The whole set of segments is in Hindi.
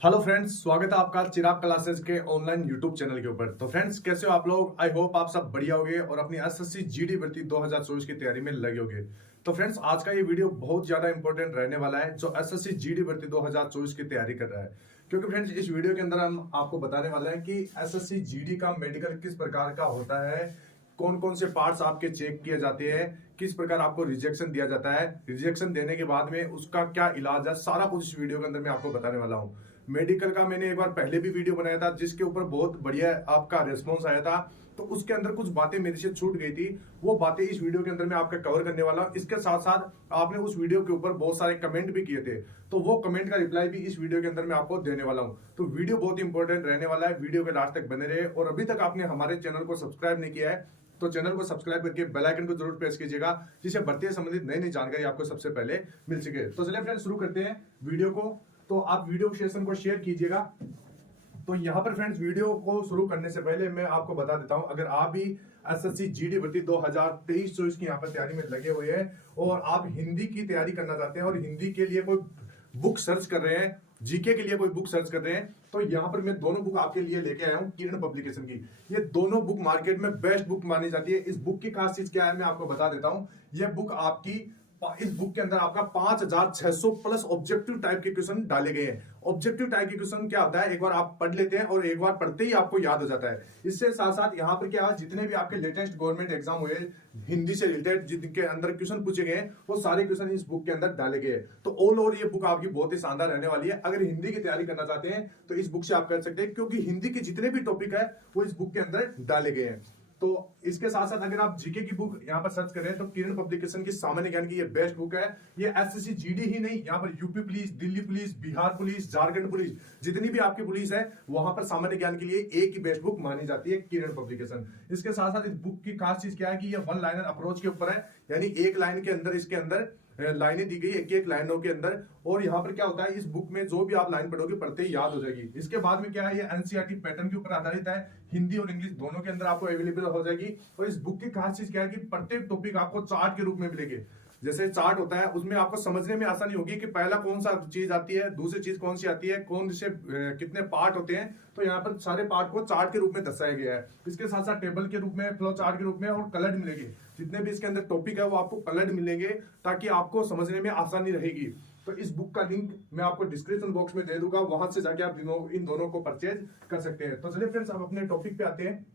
हेलो फ्रेंड्स, स्वागत है आपका चिराग क्लासेस के ऑनलाइन यूट्यूब चैनल के ऊपर। तो फ्रेंड्स, कैसे हो आप लोग? आई होप आप सब बढ़िया होगे और अपनी एसएससी जीडी भर्ती 2024 की तैयारी में लगे होगे। तो फ्रेंड्स, आज का ये वीडियो बहुत ज्यादा इंपॉर्टेंट रहने वाला है जो एसएससी जीडी भर्ती 2024 की तैयारी कर रहा है। क्योंकि फ्रेंड्स, इस वीडियो के अंदर हम आपको बताने वाले हैं कि एसएससी जीडी का मेडिकल किस प्रकार का होता है, कौन कौन से पार्ट्स आपके चेक किए जाते हैं, किस प्रकार आपको रिजेक्शन दिया जाता है, रिजेक्शन देने के बाद में उसका क्या इलाज है, सारा कुछ इस वीडियो के अंदर मैं आपको बताने वाला हूँ। मेडिकल का मैंने एक बार पहले भी वीडियो बनाया था जिसके ऊपर बहुत बढ़िया आपका रिस्पॉन्स आया था। तो उसके अंदर कुछ बातें मेरे से छूट गई थी, वो बातें इस वीडियो के अंदर मैं आपका कवर करने वाला हूँ। इसके साथ साथ आपने उस वीडियो के ऊपर बहुत सारे कमेंट भी किए थे, तो वो कमेंट का रिप्लाई भी इस वीडियो के अंदर मैं आपको देने वाला हूँ। तो वीडियो बहुत इंपॉर्टेंट रहने वाला है, वीडियो के लास्ट तक बने रहे। और अभी तक आपने हमारे चैनल को सब्सक्राइब नहीं किया है तो चैनल को सब्सक्राइब करके बेल आइकन को जरूर प्रेस कीजिएगा, जिससे भर्ती से संबंधित नई नई जानकारी आपको सबसे पहले मिल सके। तो चलिए फ्रेंड्स, शुरू करते हैं वीडियो को। तो आप वीडियो सेशन को शेयर कीजिएगा। तो यहाँ पर फ्रेंड्स, वीडियो को शुरू करने से पहले मैं आपको बता देता हूँ, अगर आप भी एसएससी जीडी भर्ती 2023-24 की यहाँ पर तैयारी में लगे हुए हैं और आप हिंदी की तैयारी करना चाहते हैं और हिंदी के लिए कोई बुक सर्च कर रहे हैं, जीके के लिए कोई बुक सर्च कर रहे हैं, तो यहाँ पर मैं दोनों बुक आपके लिए लेके आया हूँ किरण पब्लिकेशन की। ये दोनों बुक मार्केट में बेस्ट बुक मानी जाती है। इस बुक की खास चीज क्या है मैं आपको बता देता हूँ। ये बुक आपकी, इस बुक के अंदर आपका 5600 प्लस ऑब्जेक्टिव टाइप के क्वेश्चन डाले गए हैं। ऑब्जेक्टिव टाइप के क्वेश्चन क्या होता है, एक बार आप पढ़ लेते हैं और एक बार पढ़ते ही आपको याद हो जाता है। इससे साथ साथ यहाँ पर क्या है, जितने भी आपके लेटेस्ट गवर्नमेंट एग्जाम हुए हिंदी से रिलेटेड जिनके अंदर क्वेश्चन पूछे गए वो सारे क्वेश्चन इस बुक के अंदर डाले गए। तो ऑल ओवर ये बुक आपकी बहुत ही शानदार रहने वाली है। अगर हिंदी की तैयारी करना चाहते हैं तो इस बुक से आप कर सकते हैं, क्योंकि हिंदी के जितने भी टॉपिक है वो इस बुक के अंदर डाले गए हैं। तो इसके साथ साथ अगर आप जीके की बुक यहाँ पर सर्च करें तो किरण पब्लिकेशन की सामान्य ज्ञान की ये बेस्ट बुक है। ये एसएससी जीडी ही नहीं, यहाँ पर UP police, Delhi police, Bihar police, Jharkhand police, जितनी भी आपकी पुलिस है वहां पर सामान्य ज्ञान के लिए एक ही बेस्ट बुक मानी जाती है, किरण पब्लिकेशन। इसके साथ साथ इस बुक की खास चीज क्या है कि ये वन लाइनर अप्रोच के ऊपर है, यानी एक लाइन के अंदर इसके अंदर लाइनें दी गई एक एक लाइनों के अंदर। और यहाँ पर क्या होता है, इस बुक में जो भी आप लाइन पढ़ोगे पढ़ते ही याद हो जाएगी। इसके बाद में क्या है, ये एनसीईआरटी पैटर्न के ऊपर आधारित है, हिंदी और इंग्लिश दोनों के अंदर आपको अवेलेबल हो जाएगी। और इस बुक की खास चीज क्या है कि प्रत्येक टॉपिक आपको चार्ट के रूप में मिलेंगे। जैसे चार्ट होता है उसमें आपको समझने में आसानी होगी कि पहला कौन सा चीज आती है, दूसरी चीज कौन सी आती है, कौन से कितने पार्ट होते हैं। तो यहाँ पर सारे पार्ट को चार्ट के रूप में दर्शाया गया है। इसके साथ साथ टेबल के रूप में, फ्लो चार्ट के रूप में और कलर्ड मिलेंगे। जितने भी इसके अंदर टॉपिक है वो आपको कलर्ड मिलेंगे ताकि आपको समझने में आसानी रहेगी। तो इस बुक का लिंक मैं आपको डिस्क्रिप्शन बॉक्स में दे दूंगा, वहां से जाके आप इन दोनों को परचेज कर सकते हैं। तो चलिए फ्रेंड्स, अब अपने टॉपिक पे आते हैं।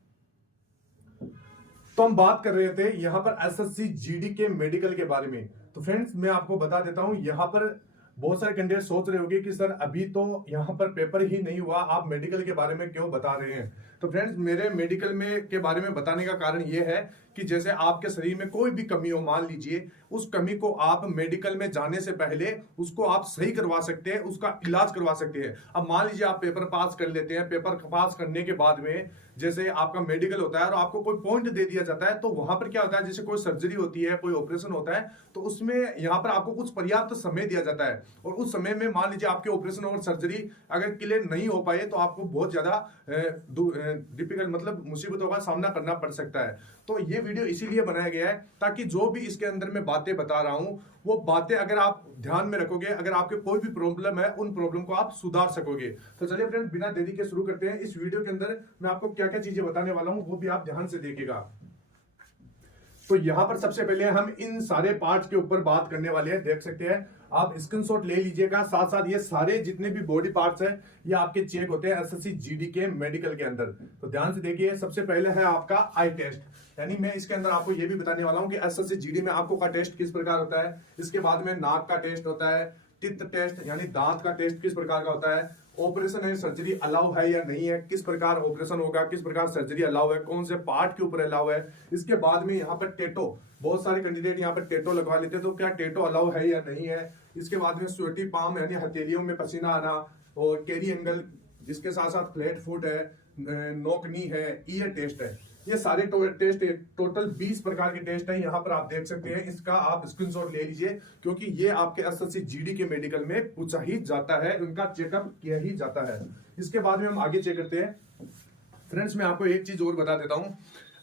तो हम बात कर रहे थे यहाँ पर एसएससी जीडी के मेडिकल के बारे में। तो फ्रेंड्स, मैं आपको बता देता हूँ, यहाँ पर बहुत सारे कैंडिडेट सोच रहे होंगे कि सर अभी तो यहाँ पर पेपर ही नहीं हुआ, आप मेडिकल के बारे में क्यों बता रहे हैं। तो फ्रेंड्स, मेरे मेडिकल में के बारे में बताने का कारण यह है कि जैसे आपके शरीर में कोई भी कमी हो, मान लीजिए उस कमी को आप मेडिकल में जाने से पहले उसको आप सही करवा सकते हैं, उसका इलाज करवा सकते हैं। अब मान लीजिए आप पेपर पास कर लेते हैं, पेपर पास करने के बाद में जैसे आपका मेडिकल होता है और आपको कोई पॉइंट दे दिया जाता है, तो वहां पर क्या होता है, जैसे कोई सर्जरी होती है, कोई ऑपरेशन होता है, तो उसमें यहाँ पर आपको कुछ पर्याप्त समय दिया जाता है। और उस समय में मान लीजिए आपके ऑपरेशन और सर्जरी अगर क्लियर नहीं हो पाए तो आपको बहुत ज्यादा डिफिकल्ट मतलब मुसीबतों का सामना करना पड़ सकता है। तो ये वीडियो इसीलिए बनाया गया है ताकि जो भी इसके अंदर मैं बातें बता रहा हूं वो बातें अगर आप ध्यान में रखोगे, अगर आपके कोई भी प्रॉब्लम है उन प्रॉब्लम को आप सुधार सकोगे। तो चलिए फ्रेंड्स, बिना देरी के शुरू करते हैं। इस वीडियो के अंदर मैं आपको क्या क्या चीजें बताने वाला हूं वो भी आप ध्यान से देखिएगा। तो यहां पर सबसे पहले हम इन सारे पार्ट्स के ऊपर बात करने वाले हैं, देख सकते हैं आप, स्क्रीनशॉट ले लीजिएगा। साथ साथ ये सारे जितने भी बॉडी पार्ट्स हैं ये आपके चेक होते हैं एसएससी जीडी के मेडिकल के अंदर। तो ध्यान से देखिए, सबसे पहले है आपका आई टेस्ट, यानी मैं इसके अंदर आपको ये भी बताने वाला हूं कि एसएससी जीडी में आंखों का टेस्ट किस प्रकार होता है। इसके बाद में नाक का टेस्ट होता है, टिथ टेस्ट यानी दांत का टेस्ट किस प्रकार का होता है, ऑपरेशन है सर्जरी अलाउ है या नहीं है, किस प्रकार ऑपरेशन होगा, किस प्रकार सर्जरी अलाउ है, कौन से पार्ट के ऊपर अलाउ है। इसके बाद में यहाँ पर टेटो, बहुत सारे कैंडिडेट यहाँ पर टेटो लगवा लेते हैं, तो क्या टेटो अलाउ है या नहीं है। इसके बाद में स्वेटी पाम यानी हथेलियों में पसीना आना, और कैरी एंगल, जिसके साथ साथ फ्लैट फुट है, नोकनी है, ईयर टेस्ट है। ये सारे टेस्ट टोटल 20 प्रकार के टेस्ट हैं, यहाँ पर आप देख सकते हैं। इसका आप स्क्रीनशॉट ले लीजिए क्योंकि ये आपके एसएससी जीडी के मेडिकल में पूछा ही जाता है, उनका चेकअप किया ही जाता है। इसके बाद में हम आगे चेक करते हैं। फ्रेंड्स, मैं आपको एक चीज और बता देता हूँ,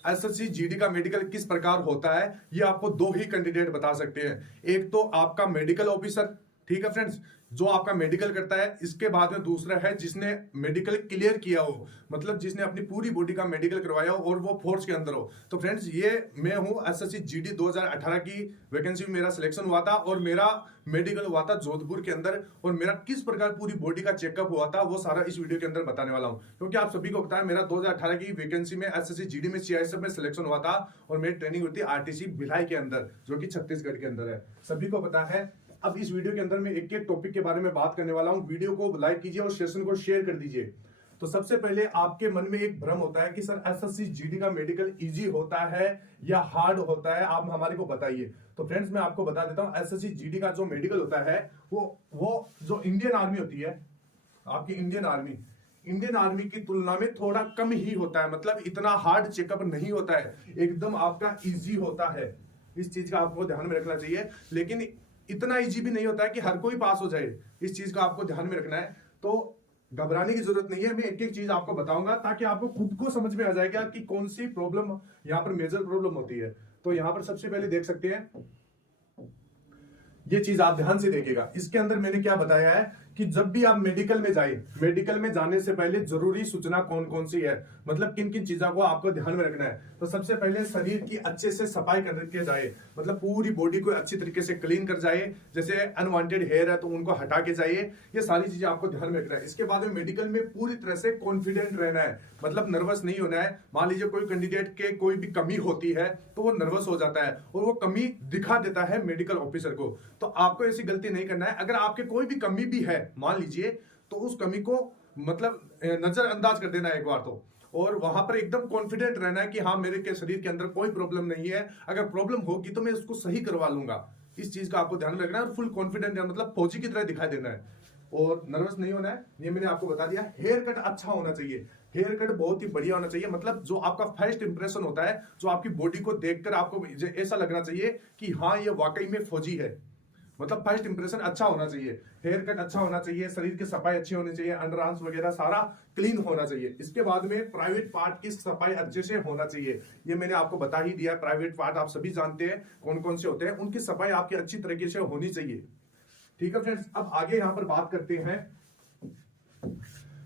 एसएससी जीडी का मेडिकल किस प्रकार होता है ये आपको दो ही कैंडिडेट बता सकते हैं। एक तो आपका मेडिकल ऑफिसर ठीक है फ्रेंड्स। जो आपका मेडिकल करता है, इसके बाद में दूसरा है जिसने मेडिकल क्लियर किया हो, मतलब जिसने अपनी पूरी बॉडी का मेडिकल करवाया हो और वो फोर्स के अंदर हो। तो फ्रेंड्स ये मैं हूं एसएससी जीडी 2018 की वैकेंसी में मेरा सिलेक्शन हुआ था और मेरा मेडिकल हुआ था जोधपुर के अंदर, और मेरा किस प्रकार पूरी बॉडी का चेकअप हुआ था वो सारा इस वीडियो के अंदर बताने वाला हूं। क्योंकि आप सभी को पता है मेरा 2018 की वैकेंसी में एसएससी जीडी में सीआईएसएफ में सिलेक्शन हुआ था और मेरी ट्रेनिंग हुई थी आरटीसी भिलाई के अंदर, जो कि छत्तीसगढ़ के अंदर है, सभी को पता है। अब इस वीडियो के अंदर मैं एक एक टॉपिक के बारे में बात करने वाला हूं। वीडियो को लाइक कीजिए और सेशन को शेयर कर दीजिए। तो सबसे पहले आपके मन में एक भ्रम होता है कि सर एसएससी जीडी का मेडिकल इजी होता है या हार्ड होता है, आप हमारे को बताइए। तो फ्रेंड्स मैं आपको बता देता हूं, एसएससी जीडी का जो मेडिकल होता है वो जो इंडियन आर्मी होती है, आपकी इंडियन आर्मी की तुलना में थोड़ा कम ही होता है। मतलब इतना हार्ड चेकअप नहीं होता है, एकदम आपका इजी होता है। इस चीज का आपको ध्यान में रखना चाहिए। लेकिन इतना इजी भी नहीं होता है कि हर कोई पास हो जाए, इस चीज का आपको ध्यान में रखना है। तो घबराने की जरूरत नहीं है, मैं एक एक चीज आपको बताऊंगा ताकि आपको खुद को समझ में आ जाएगा कि कौन सी प्रॉब्लम यहाँ पर मेजर प्रॉब्लम होती है। तो यहाँ पर सबसे पहले देख सकते हैं, ये चीज आप ध्यान से देखिएगा। इसके अंदर मैंने क्या बताया है कि जब भी आप मेडिकल में जाए, मेडिकल में जाने से पहले जरूरी सूचना कौन कौन सी है, मतलब किन किन चीजों को आपको ध्यान में रखना है। तो सबसे पहले शरीर की अच्छे से सफाई करके जाए, मतलब पूरी बॉडी को अच्छी तरीके से क्लीन कर जाए। जैसे अनवांटेड हेयर है तो उनको हटा के जाइए, ये सारी चीजें आपको ध्यान में रखना है। इसके बाद में मेडिकल में पूरी तरह से कॉन्फिडेंट रहना है, मतलब नर्वस नहीं होना है। मान लीजिए कोई कैंडिडेट के कोई भी कमी होती है तो वो नर्वस हो जाता है और वो कमी दिखा देता है मेडिकल ऑफिसर को। तो आपको ऐसी गलती नहीं करना है। अगर आपके कोई भी कमी भी है मान लीजिए, तो उस कमी को मतलब नजरअंदाज कर देना एक बार तो, और वहां पर एकदम कॉन्फिडेंट रहना है कि हाँ मेरे के शरीर के अंदर कोई प्रॉब्लम नहीं है, अगर प्रॉब्लम होगी तो मैं उसको सही करवा लूंगा। इस चीज का आपको ध्यान में रखना है और फुल कॉन्फिडेंट है, मतलब फौजी की तरह दिखाई देना है और नर्वस नहीं होना है। ये मैंने आपको बता दिया। हेयर कट अच्छा होना चाहिए, हेयर कट बहुत ही बढ़िया होना चाहिए। मतलब जो आपका फर्स्ट इंप्रेशन होता है, जो आपकी बॉडी को देखकर आपको ऐसा लगना चाहिए कि हाँ ये वाकई में फौजी है, मतलब फर्स्ट इंप्रेशन अच्छा होना चाहिए। हेयर कट अच्छा होना चाहिए, शरीर की सफाई अच्छी होनी चाहिए, अंडर आर्म्स वगैरह सारा क्लीन होना चाहिए। इसके बाद में प्राइवेट पार्ट की सफाई अच्छे से होना चाहिए। ये मैंने आपको बता ही दिया, प्राइवेट पार्ट आप सभी जानते हैं कौन कौन से होते हैं, उनकी सफाई आपकी अच्छी तरीके से होनी चाहिए। ठीक है फ्रेंड्स, अब आगे यहां पर बात करते हैं।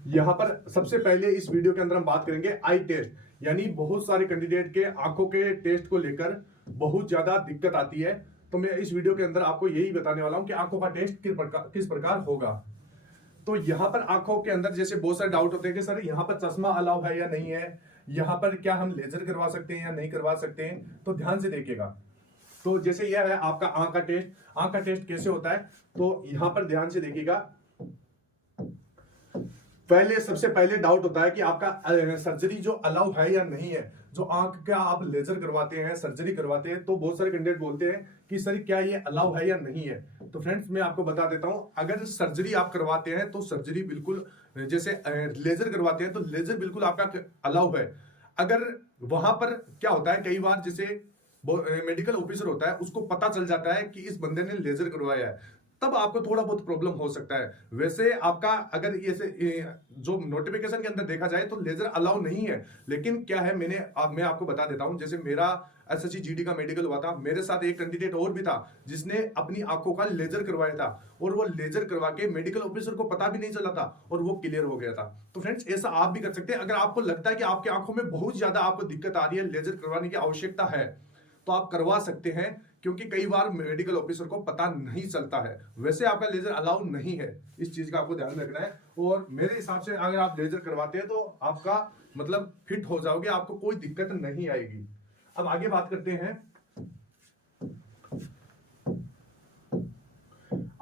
यहां पर सबसे पहले इस वीडियो के अंदर हम बात करेंगे आई टेस्ट, यानी बहुत सारे कैंडिडेट के आंखों के टेस्ट को लेकर बहुत ज्यादा दिक्कत आती है। तो मैं इस वीडियो के अंदर आपको यही बताने वाला हूं कि आंखों का टेस्ट किस प्रकार होगा। तो यहां पर आंखों के अंदर जैसे बहुत सारे डाउट होते हैं कि सर यहां पर चश्मा अलाउ है या नहीं है, यहां पर क्या हम लेजर करवा सकते हैं या नहीं करवा सकते हैं। तो ध्यान से देखिएगा। तो जैसे यह है आपका आंख का टेस्ट, आंख का टेस्ट कैसे होता है, तो यहां पर ध्यान से देखिएगा। पहले सबसे पहले डाउट होता है कि आपका सर्जरी जो अलाउ है या नहीं है। जो आंख का आप लेजर करवाते हैं, सर्जरी करवाते हैं, तो बहुत सारे कैंडिडेट बोलते हैं कि सर क्या ये अलाउ है या नहीं है। तो फ्रेंड्स मैं आपको बता देता हूं, अगर सर्जरी आप करवाते हैं तो सर्जरी बिल्कुल, जैसे लेजर करवाते हैं तो लेजर बिल्कुल आपका अलाउ है। अगर वहां पर क्या होता है, कई बार जैसे मेडिकल ऑफिसर होता है उसको पता चल जाता है कि इस बंदे ने लेजर करवाया है, तब आपको थोड़ा बहुत प्रॉब्लम हो सकता है। वैसे आपका अगर ये जो नोटिफिकेशन के अंदर देखा जाए तो लेजर अलाउ नहीं है। लेकिन क्या है, मैं आपको बता देता हूं, जैसे मेरा एसएससी जीडी का मेडिकल हुआ था, मेरे साथ एक कैंडिडेट और भी था जिसने अपनी आंखों का लेजर करवाया था, और वो लेजर करवा के मेडिकल ऑफिसर को पता भी नहीं चला था और वो क्लियर हो गया था। तो फ्रेंड्स ऐसा आप भी कर सकते हैं। अगर आपको लगता है कि आपकी आंखों में बहुत ज्यादा आपको दिक्कत आ रही है, लेजर करवाने की आवश्यकता है, तो आप करवा सकते हैं, क्योंकि कई बार मेडिकल ऑफिसर को पता नहीं चलता है। वैसे आपका लेजर अलाउ नहीं है, इस चीज का आपको ध्यान रखना है। और मेरे हिसाब से अगर आप लेजर करवाते हैं तो आपका मतलब फिट हो जाओगे, आपको कोई दिक्कत नहीं आएगी। अब आगे बात करते हैं।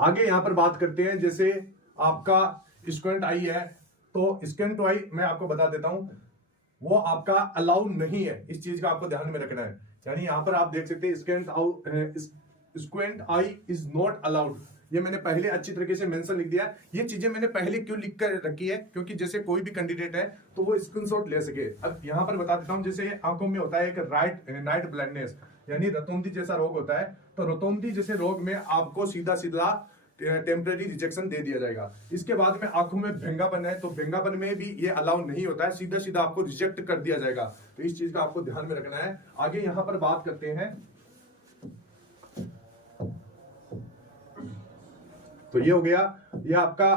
आगे यहां पर बात करते हैं, जैसे आपका स्क्वेंट आई है, तो स्क्वेंट आई मैं आपको बता देता हूं, वो आपका अलाउ नहीं है। इस चीज का आपको ध्यान में रखना है। यानी यहां पर आप देख सकते हैं स्क्वेंट आई इज नॉट अलाउड। ये मैंने पहले अच्छी तरीके से मेंशन लिख दिया। ये चीजें मैंने पहले क्यों लिख कर रखी है, क्योंकि जैसे कोई भी कैंडिडेट है तो वो स्क्रीनशॉट ले सके। अब यहां पर बता देता हूं, जैसे आंखों में होता है एक नाइट ब्लाइंडनेस, यानी रतौंधी जैसा रोग होता है। तो रतौंधी जैसे रोग में आपको सीधा सीधा टेम्परेरी रिजेक्शन दे दिया जाएगा। इसके बाद में आंखों में भेंगापन है, तो भेंगापन में भी ये अलाउ नहीं होता है, सीधा सीधा आपको रिजेक्ट कर दिया जाएगा। तो इस चीज का आपको ध्यान में रखना है। आगे यहां पर बात करते हैं, तो ये हो गया, ये आपका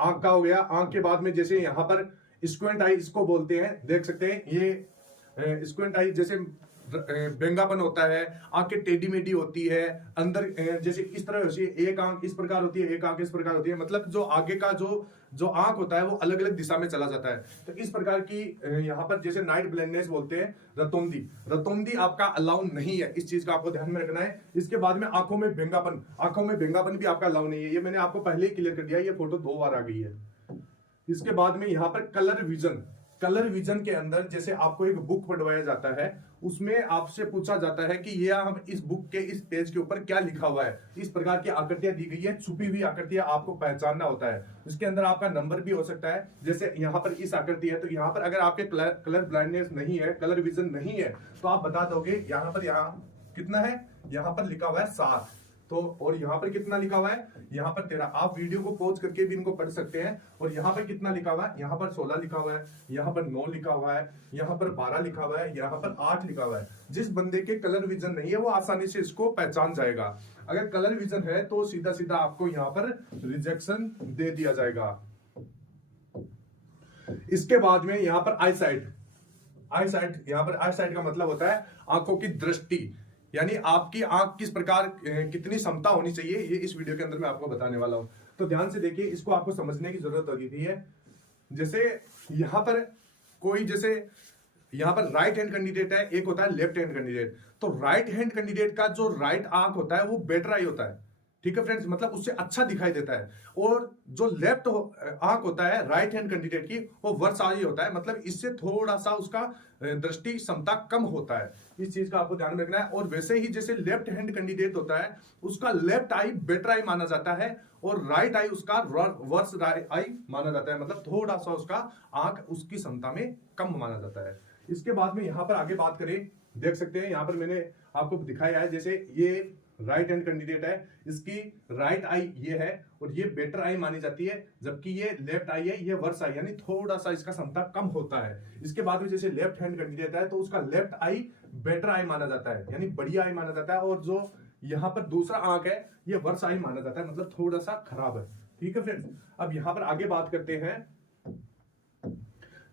आंख का हो गया। आंख के बाद में जैसे यहाँ पर स्क्वेंट आई इसको बोलते हैं, देख सकते हैं ये स्क्वेंट आई जैसे बेंगापन होता है, आंखें टेढ़ी मेढ़ी होती है, अंदर जैसे इस तरह होती है, एक आंख इस प्रकार होती है, एक आंख इस प्रकार होती है, मतलब जो आगे का जो जो आंख होता है वो अलग अलग दिशा में चला जाता है। तो इस प्रकार की यहाँ पर जैसे नाइट ब्लाइंडनेस बोलते हैं, रतौंधी, रतौंधी आपका अलाउ नहीं है, इस चीज का आपको ध्यान में रखना है। इसके बाद में आंखों में बेंगापन, आंखों में बेंगापन भी आपका अलाउ नहीं है, ये मैंने आपको पहले ही क्लियर कर दिया, ये फोटो 2 बार आ गई है। इसके बाद में यहाँ पर कलर विजन, कलर विजन के अंदर जैसे आपको एक बुक पढ़वाया जाता है, उसमें आपसे पूछा जाता है कि ये हम इस बुक के इस पेज के ऊपर क्या लिखा हुआ है, इस प्रकार की आकृतियां दी गई है, छुपी हुई आकृतियां आपको पहचानना होता है। इसके अंदर आपका नंबर भी हो सकता है, जैसे यहाँ पर इस आकृति है, तो यहाँ पर अगर आपके कलर ब्लाइंडनेस नहीं है, कलर विजन नहीं है, तो आप बता दोगे यहाँ पर, यहाँ कितना है, यहाँ पर लिखा हुआ है 7, तो और यहाँ पर कितना लिखा हुआ है, यहाँ पर 13। आप वीडियो को पॉज करके भी इनको पढ़ सकते हैं। और यहाँ पर कितना लिखा हुआ है, यहाँ पर 16 लिखा हुआ है, यहाँ पर 9 लिखा हुआ है, यहाँ पर 12 लिखा हुआ है, यहाँ पर 8 लिखा हुआ है। जिस बंदे के कलर विजन नहीं है वो आसानी से इसको पहचान जाएगा। अगर कलर विजन है तो सीधा सीधा आपको यहाँ पर रिजेक्शन दे दिया जाएगा। इसके बाद में यहाँ पर आई साइट, आई साइट, यहाँ पर आई साइट का मतलब होता है आंखों की दृष्टि, यानी आपकी आंख किस प्रकार कितनी क्षमता होनी चाहिए, ये इस वीडियो के अंदर मैं आपको बताने वाला हूं। तो ध्यान से देखिए, इसको आपको समझने की जरूरत होती है। जैसे यहां पर कोई, जैसे यहां पर राइट हैंड कैंडिडेट है, एक होता है लेफ्ट हैंड कैंडिडेट। तो राइट हैंड कैंडिडेट का जो राइट आंख होता है वो बेटर आई होता है, ठीक है फ्रेंड्स, मतलब उससे अच्छा दिखाई देता है। और जो लेफ्ट आंख होता है राइट हैंड कैंडिडेट की, वो वर्स आई होता है, मतलब इससे थोड़ा सा उसका दृष्टि क्षमता कम होता है। इस चीज का आपको ध्यान में रखना है। और वैसे ही जैसे लेफ्ट हैंड कैंडिडेट होता है, उसका लेफ्ट आई बेटर आई माना जाता है और राइट आई उसका वर्स आई माना जाता है, मतलब थोड़ा सा उसका आंख उसकी क्षमता में कम माना जाता है। इसके बाद में यहां पर आगे बात करें, देख सकते हैं यहां पर मैंने आपको दिखाया है, जैसे ये राइट हैंड कैंडिडेट है, इसकी राइट आई ये है और ये बेटर आई मानी जाती है, जबकि ये लेफ्ट आई है, ये वर्स आई, यानी थोड़ा सा इसका क्षमता कम होता है। इसके बाद में जैसे लेफ्ट हैंड कैंडिडेट है तो उसका लेफ्ट आई बेटर आई माना जाता है, यानी बढ़िया आई माना जाता है, और जो यहाँ पर दूसरा आंख है ये वर्स आई माना जाता है, मतलब थोड़ा सा खराब है। ठीक है फ्रेंड्स, अब यहाँ पर आगे बात करते हैं,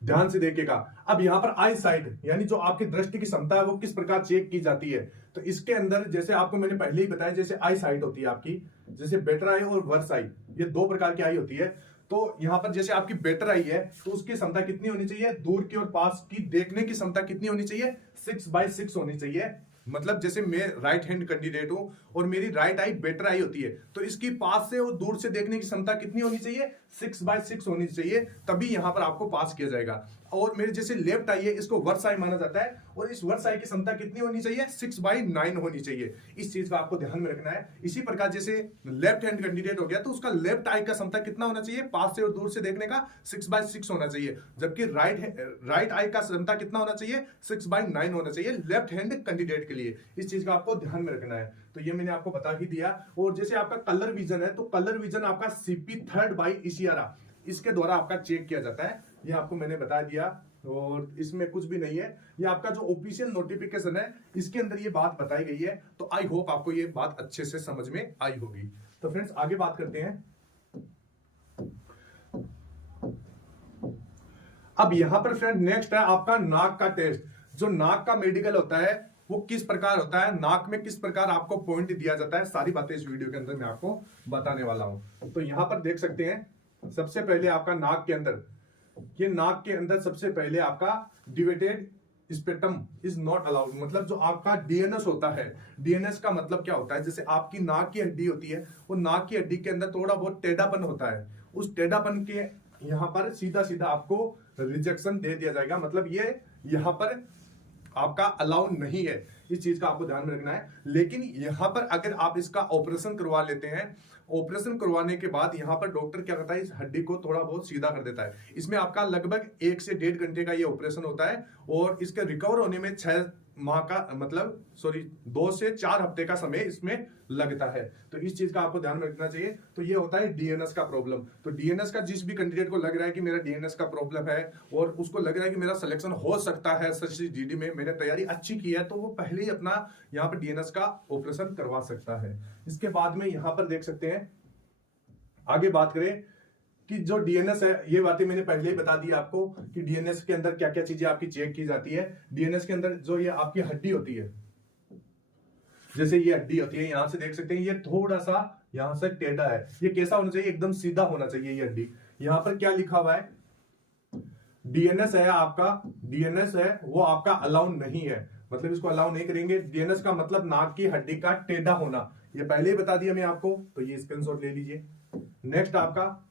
ध्यान से देखिएगा। अब यहाँ पर आई साइट, यानी जो आपकी दृष्टि की क्षमता है वो किस प्रकार चेक की जाती है। तो इसके अंदर जैसे आपको मैंने पहले ही बताया, जैसे आई साइट होती है आपकी, जैसे बेटर आई और वर्स आई, ये 2 प्रकार की आई होती है। तो यहाँ पर जैसे आपकी बेटर आई है तो उसकी क्षमता कितनी होनी चाहिए, दूर की और पास की देखने की क्षमता कितनी होनी चाहिए, 6/6 होनी चाहिए। मतलब जैसे मैं राइट हैंड कैंडिडेट हूं और मेरी राइट आई बेटर आई होती है, तो इसकी पास से और दूर से देखने की क्षमता कितनी होनी चाहिए, 6/6 होनी चाहिए, तभी यहां पर आपको पास किया जाएगा। और मेरे जैसे लेफ्ट आई है, इसको वर्स आई माना जाता है और इस वर्स आई की क्षमता कितनी होनी चाहिए, 6/9 होनी चाहिए। इस चीज का आपको ध्यान में रखना है। इसी प्रकार जैसे लेफ्ट हैंड कैंडिडेट हो गया तो उसका लेफ्ट आई का क्षमता कितना होना चाहिए, पास से और दूर से देखने का 6/6 होना चाहिए, जबकि राइट आई का क्षमता कितना होना चाहिए, 6/9 होना चाहिए लेफ्ट हैंड कैंडिडेट के लिए। इस चीज का आपको ध्यान में रखना है। तो ये मैंने आपको बता ही दिया। और जैसे आपका कलर विजन है, तो कलर विजन आपका CP 3rd बाई इशियारा, इसके द्वारा आपका चेक किया जाता है, ये आपको मैंने बता दिया। और इसमें कुछ भी नहीं है, ये आपका जो ऑफिशियल नोटिफिकेशन है इसके अंदर ये बात बताई गई है। तो आई होप आपको ये बात अच्छे से समझ में आई होगी। तो फ्रेंड्स आगे बात करते हैं। अब यहां पर फ्रेंड नेक्स्ट है आपका नाक का टेस्ट। जो नाक का मेडिकल होता है वो किस प्रकार होता है, नाक में किस प्रकार आपको पॉइंट दिया जाता है, सारी बातें इस वीडियो के अंदर मैं आपको बताने वाला हूं। तो यहां पर देख सकते हैं, सबसे पहले आपका नाक के अंदर, ये नाक के अंदर सबसे पहले आपका deviated spectrum is not allowed, मतलब जो आपका DNS होता है, DNS का मतलब क्या होता है, जैसे आपकी नाक की हड्डी होती है, वो नाक की हड्डी के अंदर थोड़ा बहुत टेढ़ापन होता है, उस टेढ़ापन के यहाँ पर सीधा सीधा आपको रिजेक्शन दे दिया जाएगा, मतलब ये यहाँ पर आपका अलाउ नहीं है। इस चीज का आपको ध्यान में रखना है। लेकिन यहां पर अगर आप इसका ऑपरेशन करवा लेते हैं, ऑपरेशन करवाने के बाद यहां पर डॉक्टर क्या करता है, इस हड्डी को थोड़ा बहुत सीधा कर देता है। इसमें आपका लगभग 1 से 1.5 घंटे का ये ऑपरेशन होता है और इसके रिकवर होने में 6 माह का, मतलब 2 से 4 हफ्ते का समय इसमें लगता है। तो इस चीज का आपको ध्यान में रखना चाहिए। तो ये होता है DNS का प्रॉब्लम। तो DNS का जिस भी कैंडिडेट को लग रहा है कि मेरा DNS का प्रॉब्लम है और उसको लग रहा है कि मेरा सिलेक्शन हो सकता है SSC GD में, मैंने तैयारी अच्छी की है, तो वो पहले ही अपना यहाँ पर DNS का ऑपरेशन करवा सकता है। इसके बाद में यहाँ पर देख सकते हैं, आगे बात करें कि जो डीएनएस है, ये बातें मैंने पहले ही बता दी आपको कि डीएनएस के अंदर क्या क्या चीजें आपकी चेक की जाती है। डीएनएस के अंदर जो ये आपकी हड्डी होती है, जैसे ये हड्डी होती है, यहां से देख सकते हैं ये थोड़ा सा यहां से टेढ़ा है। ये कैसा होना चाहिए? एकदम सीधा होना चाहिए ये हड्डी। यहां पर क्या लिखा हुआ है? डीएनएस है आपका, डीएनएस है वो आपका अलाउ नहीं है, मतलब इसको अलाउ नहीं करेंगे। डीएनएस का मतलब नाक की हड्डी का टेढ़ा होना, ये पहले ही बता दिया मैं आपको, तो ये स्क्रीनशॉट ले लीजिए। नेक्स्ट आपका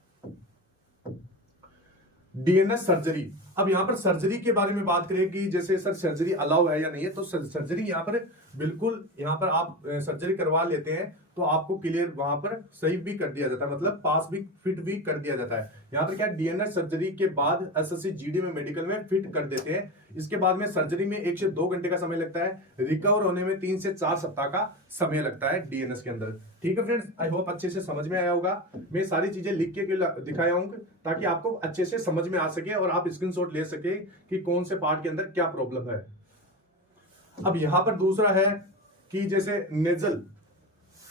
डीएनएस सर्जरी। अब यहां पर सर्जरी के बारे में बात करें कि जैसे सर सर्जरी अलाउ है या नहीं है, तो सर्जरी यहां पर बिल्कुल, यहां पर आप सर्जरी करवा लेते हैं तो आपको क्लियर वहां पर सही भी कर दिया जाता है, मतलब पास भी फिट भी कर दिया जाता है। यहां पर क्या डीएनएस सर्जरी के बाद एसएससी जीडी में मेडिकल में फिट कर देते हैं। इसके बाद में सर्जरी में 1 से 2 घंटे का समय लगता है, रिकवर होने में 3 से 4 सप्ताह का समय लगता है डीएनएस के अंदर। ठीक है फ्रेंड्स, आई होप अच्छे से समझ में आया होगा। मैं सारी चीजें लिख के दिखाया हूं ताकि आपको अच्छे से समझ में आ सके और आप स्क्रीनशॉट ले सके कि कौन से पार्ट के अंदर क्या प्रॉब्लम है। अब यहां पर दूसरा है कि जैसे नेजल,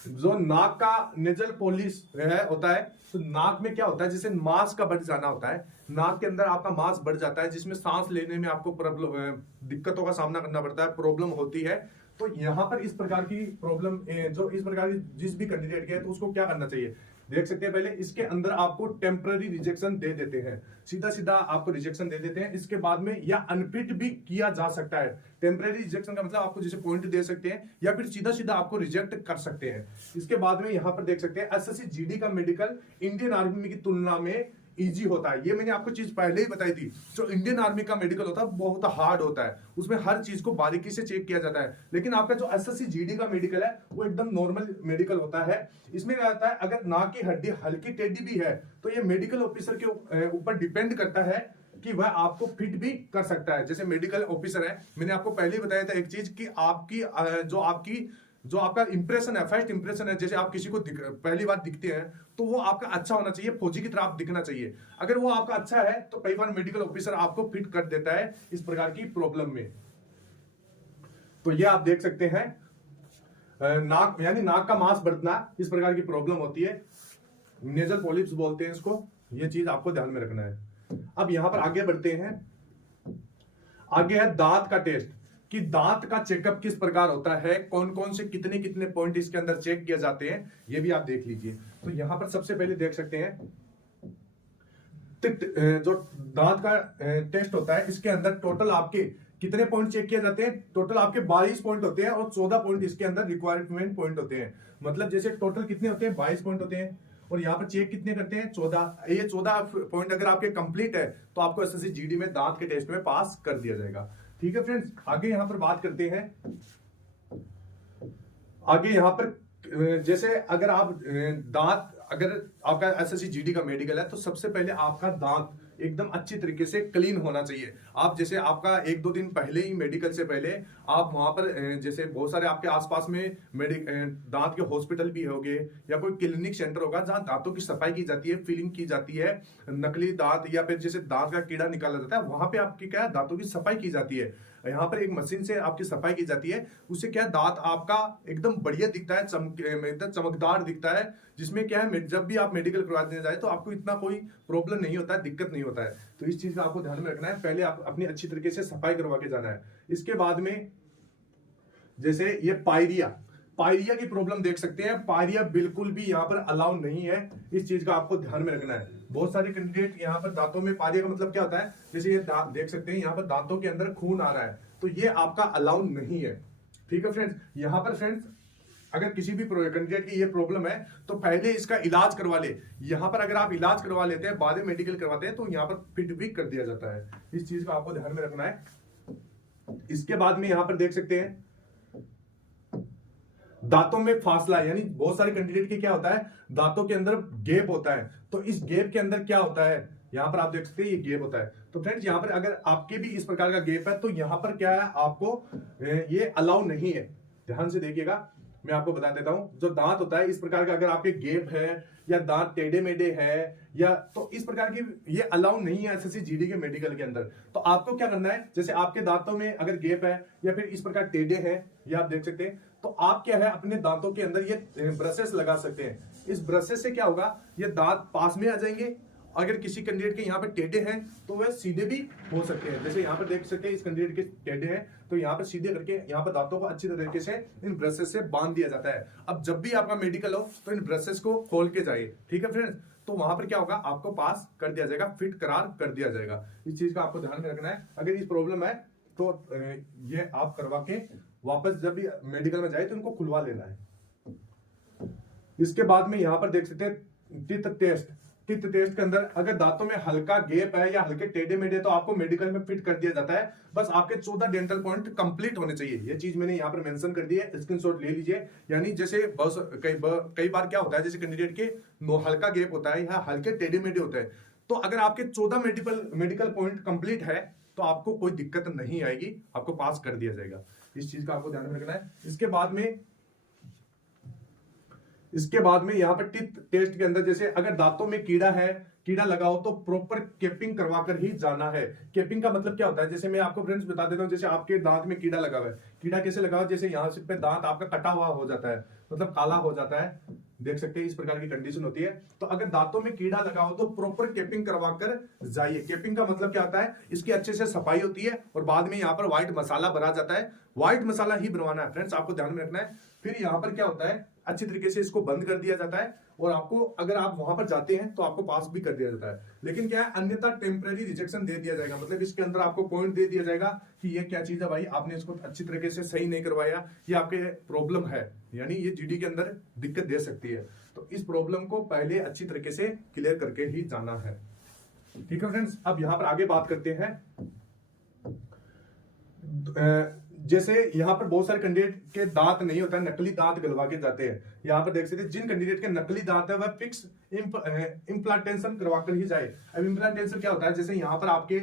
जो नाक का नेजल पॉलिश है होता है, तो नाक में क्या होता है, जैसे मांस का बढ़ जाना होता है, नाक के अंदर आपका मांस बढ़ जाता है जिसमें सांस लेने में आपको प्रॉब्लम, दिक्कतों का सामना करना पड़ता है, प्रॉब्लम होती है। तो यहां पर इस प्रकार की प्रॉब्लम, जो इस प्रकार की जिस भी कैंडिडेट के है, तो उसको क्या करना चाहिए देख सकते हैं। पहले इसके अंदर आपको टेम्पररी रिजेक्शन दे देते हैं, सीधा सीधा आपको रिजेक्शन दे देते हैं। इसके बाद में या अनफिट भी किया जा सकता है। टेम्पररी रिजेक्शन का मतलब आपको जैसे पॉइंट दे सकते हैं या फिर सीधा सीधा आपको रिजेक्ट कर सकते हैं। इसके बाद में यहां पर देख सकते हैं एसएससी जीडी का मेडिकल इंडियन आर्मी की तुलना में इजी होता है। ये मैंने आपको चीज पहले ही बताई थी। जो इंडियन आर्मी का मेडिकल होता है बहुत हार्ड होता है, उसमें हर चीज को बारीकी से चेक किया जाता है। लेकिन आपका जो एसएससी जीडी का मेडिकल है वो एकदम नॉर्मल मेडिकल होता है। इसमें क्या होता है, अगर नाक की हड्डी हल्की टेढ़ी भी है तो ये मेडिकल ऑफिसर के ऊपर डिपेंड करता है कि वह आपको फिट भी कर सकता है। जैसे मेडिकल ऑफिसर है, मैंने आपको पहले ही बताया था एक चीज कि आपकी जो आपका इंप्रेशन है, फर्स्ट इंप्रेशन है, जैसे आप किसी को पहली बार दिखते हैं तो वो आपका अच्छा होना चाहिए, फौजी की तरह आप दिखना चाहिए। अगर वो आपका अच्छा है तो कई बार मेडिकल ऑफिसर आपको फिट कर देता है इस प्रकार की प्रॉब्लम में। तो ये आप देख सकते हैं, नाक यानी नाक का मांस बढ़ना, इस प्रकार की प्रॉब्लम होती है, नेजल पॉलिप्स बोलते हैं इसको। ये चीज आपको ध्यान में रखना है। अब यहां पर आगे बढ़ते हैं। आगे है दांत का टेस्ट, कि दांत का चेकअप किस प्रकार होता है, कौन कौन से कितने कितने पॉइंट इसके अंदर चेक किए जाते हैं, ये भी आप देख लीजिए। तो यहां पर सबसे पहले देख सकते हैं जो दांत का टेस्ट होता है, इसके अंदर टोटल आपके कितने पॉइंट चेक किए जाते हैं। टोटल आपके 22 पॉइंट होते हैं और 14 पॉइंट इसके अंदर रिक्वायरमेंट पॉइंट होते हैं। मतलब जैसे टोटल कितने होते हैं, 22 पॉइंट होते हैं और यहाँ पर चेक कितने करते हैं, 14। ये 14 पॉइंट अगर आपके कंप्लीट है तो आपको एसएससी जीडी में दांत के टेस्ट में पास कर दिया जाएगा। ठीक है फ्रेंड्स, आगे यहां पर बात करते हैं। आगे यहां पर जैसे अगर आप दांत, अगर आपका एसएससी जीडी का मेडिकल है तो सबसे पहले आपका दांत एकदम अच्छी तरीके से क्लीन होना चाहिए। आप जैसे आपका 1-2 दिन पहले ही मेडिकल से पहले आप वहां पर जैसे बहुत सारे आपके आसपास में दांत के हॉस्पिटल भी होंगे या कोई क्लिनिक सेंटर होगा जहां दांतों की सफाई की जाती है, फिलिंग की जाती है, नकली दांत या फिर जैसे दांत का कीड़ा निकाला जाता है, वहां पे आपकी क्या है, दांतों की सफाई की जाती है। यहाँ पर एक मशीन से आपकी सफाई की जाती है, उससे क्या दांत आपका एकदम बढ़िया दिखता है, चमकदार दिखता है, जिसमें क्या है जब भी आप मेडिकल करवाने जाए तो आपको इतना कोई प्रॉब्लम नहीं होता है, दिक्कत नहीं होता है। तो इस चीज का आपको ध्यान में रखना है, पहले आप अपनी अच्छी तरीके से सफाई करवा के जाना है। इसके बाद में जैसे ये पायरिया की प्रॉब्लम देख सकते हैं। पायरिया बिल्कुल भी यहाँ पर अलाउ नहीं है, इस चीज का आपको ध्यान में रखना है। बहुत सारे कैंडिडेट यहाँ पर दांतों में, पायरिया का मतलब क्या होता है, जैसे ये देख सकते हैं यहाँ पर दांतों के अंदर खून आ रहा है, तो ये आपका अलाउ नहीं है। ठीक है फ्रेंड्स, यहाँ पर फ्रेंड्स अगर किसी भी कैंडिडेट की ये प्रॉब्लम है तो पहले इसका इलाज करवा ले। यहाँ पर अगर आप इलाज करवा लेते हैं, बाद में मेडिकल करवाते हैं, तो यहाँ पर फिट भी कर दिया जाता है। इस चीज का आपको ध्यान में रखना है। इसके बाद में यहाँ पर देख सकते हैं दांतों में फासला, यानी बहुत सारे कैंडिडेट के क्या होता है, दांतों के अंदर गैप होता है। तो इस गैप के अंदर क्या होता है, यहां पर आप देख सकते हैं ये गैप होता है। तो फ्रेंड्स यहाँ पर अगर आपके भी इस प्रकार का गैप है तो यहाँ पर क्या है, आपको ये अलाउ नहीं है। ध्यान से देखिएगा, मैं आपको बता देता हूं। जो दांत होता है इस प्रकार का, अगर आपके गैप है या दांत टेढ़े मेढ़े है या, तो इस प्रकार की ये अलाउ नहीं है एसएससी जीडी के मेडिकल के अंदर। तो आपको क्या करना है, जैसे आपके दांतों में अगर गैप है या फिर इस प्रकार टेढ़े हैं, ये आप देख सकते हैं, तो आप क्या है अपने दांतों के अंदर ये ब्रशेस लगा सकते हैं। इस ब्रशेस से क्या होगा, ये दांत पास में आ जाएंगे। अगर किसी कैंडिडेट के यहाँ पे टेढ़े हैं तो वह सीधे भी हो सकते हैं। जैसे यहाँ पर देख सकते हैं इस कैंडिडेट के टेढ़े हैं, तो यहाँ पर सीधे करके यहाँ पर दांतों को अच्छी तरीके से इन ब्रशेस से बांध दिया जाता है। अब जब भी आपका मेडिकल हो तो इन ब्रशेस को खोल के जाइए, ठीक है फ्रेंड्स। तो वहां पर क्या होगा, आपको पास कर दिया जाएगा, फिट करार कर दिया जाएगा। इस चीज का आपको ध्यान में रखना है। अगर इस प्रॉब्लम है तो ये आप करवा के वापस जब भी मेडिकल में जाए तो इनको खुलवा लेना है। इसके बाद में यहाँ पर देख सकते हैं टीथ टेस्ट। टीथ टेस्ट के अंदर अगर दांतों में हल्का गैप है या हल्के टेढ़े मेढ़े तो आपको मेडिकल में फिट कर दिया जाता है। बस आपके 14 डेंटल पॉइंट कंप्लीट होने चाहिए। ये चीज मैंने यहाँ पर मेंशन कर दी है, स्क्रीनशॉट ले लीजिए। यानी जैसे कई बार क्या होता है, जैसे कैंडिडेट के हल्का गैप होता है या हल्के टेढ़े मेढ़े होते हैं, तो अगर आपके 14 मेडिकल पॉइंट कंप्लीट है तो आपको कोई दिक्कत नहीं आएगी, आपको पास कर दिया जाएगा। इस चीज का आपको ध्यान में रखना है। इसके बाद में यहाँ पर टीथ टेस्ट के अंदर जैसे अगर दांतों में कीड़ा लगा हो तो प्रॉपर केपिंग करवा कर ही जाना है। केपिंग का मतलब क्या होता है, जैसे मैं आपको फ्रेंड्स बता देता हूँ। जैसे आपके दांत में कीड़ा लगा हुआ है, कीड़ा कैसे लगा हुआ है, जैसे यहाँ से पे दांत आपका कटा हुआ हो जाता है, मतलब काला हो जाता है, देख सकते हैं इस प्रकार की कंडीशन होती है। तो अगर दांतों में कीड़ा लगा हो तो प्रॉपर केपिंग करवा कर जाइए। केपिंग का मतलब क्या होता है, इसकी अच्छे से सफाई होती है और बाद में यहाँ पर व्हाइट मसाला भरा जाता है। व्हाइट मसाला ही बनवाना है फ्रेंड्स, आपको ध्यान में रखना है। फिर यहाँ पर क्या होता है, अच्छी तरीके से इसको बंद कर दिया जाता है और आपको अगर आप वहां पर जाते हैं तो आपको पास भी कर दिया जाता है। लेकिन क्या है, अन्यथा टेम्परेरी रिजेक्शन दे दिया जाएगा। मतलब इसके अंदर आपको पॉइंट दे दिया जाएगा कि ये क्या चीज है भाई, आपने इसको अच्छी तरीके से सही नहीं करवाया, ये आपके प्रॉब्लम है, यानी ये जीडी के अंदर दिक्कत दे सकती है। तो इस प्रॉब्लम को पहले अच्छी तरीके से क्लियर करके ही जाना है, ठीक है फ्रेंड्स। अब यहाँ पर आगे बात करते हैं। जैसे यहाँ पर बहुत सारे कैंडिडेट के दांत नहीं होता है, नकली दांत गलवा के जाते हैं। यहाँ पर देख सकते हैं जिन कैंडिडेट के नकली दांत है वह फिक्स इम्प्लांटेशन करवा कर ही जाए। अब इम्प्लांटेशन क्या होता है, जैसे यहाँ पर आपके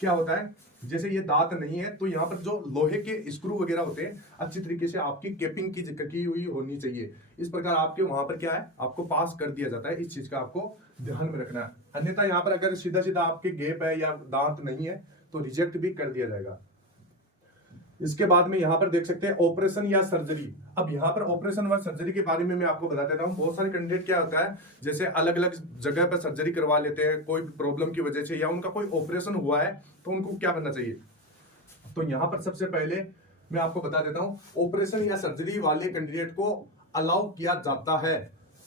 क्या होता है, जैसे ये दांत नहीं है तो यहाँ पर जो लोहे के स्क्रू वगैरह होते हैं अच्छी तरीके से आपकी केपिंग की हुई होनी चाहिए। इस प्रकार आपके वहां पर क्या है, आपको पास कर दिया जाता है। इस चीज का आपको ध्यान में रखना है। अन्यथा यहाँ पर अगर सीधा सीधा आपके गैप है या दांत नहीं है तो रिजेक्ट भी कर दिया जाएगा। इसके बाद में यहाँ पर देख सकते हैं ऑपरेशन या सर्जरी। अब यहाँ पर ऑपरेशन व सर्जरी के बारे में मैं आपको बता देता हूँ। बहुत सारे कैंडिडेट क्या होता है, जैसे अलग अलग जगह पर सर्जरी करवा लेते हैं कोई प्रॉब्लम की वजह से, या उनका कोई ऑपरेशन हुआ है तो उनको क्या करना चाहिए। तो यहाँ पर सबसे पहले मैं आपको बता देता हूँ, ऑपरेशन या सर्जरी वाले कैंडिडेट को अलाउ किया जाता है,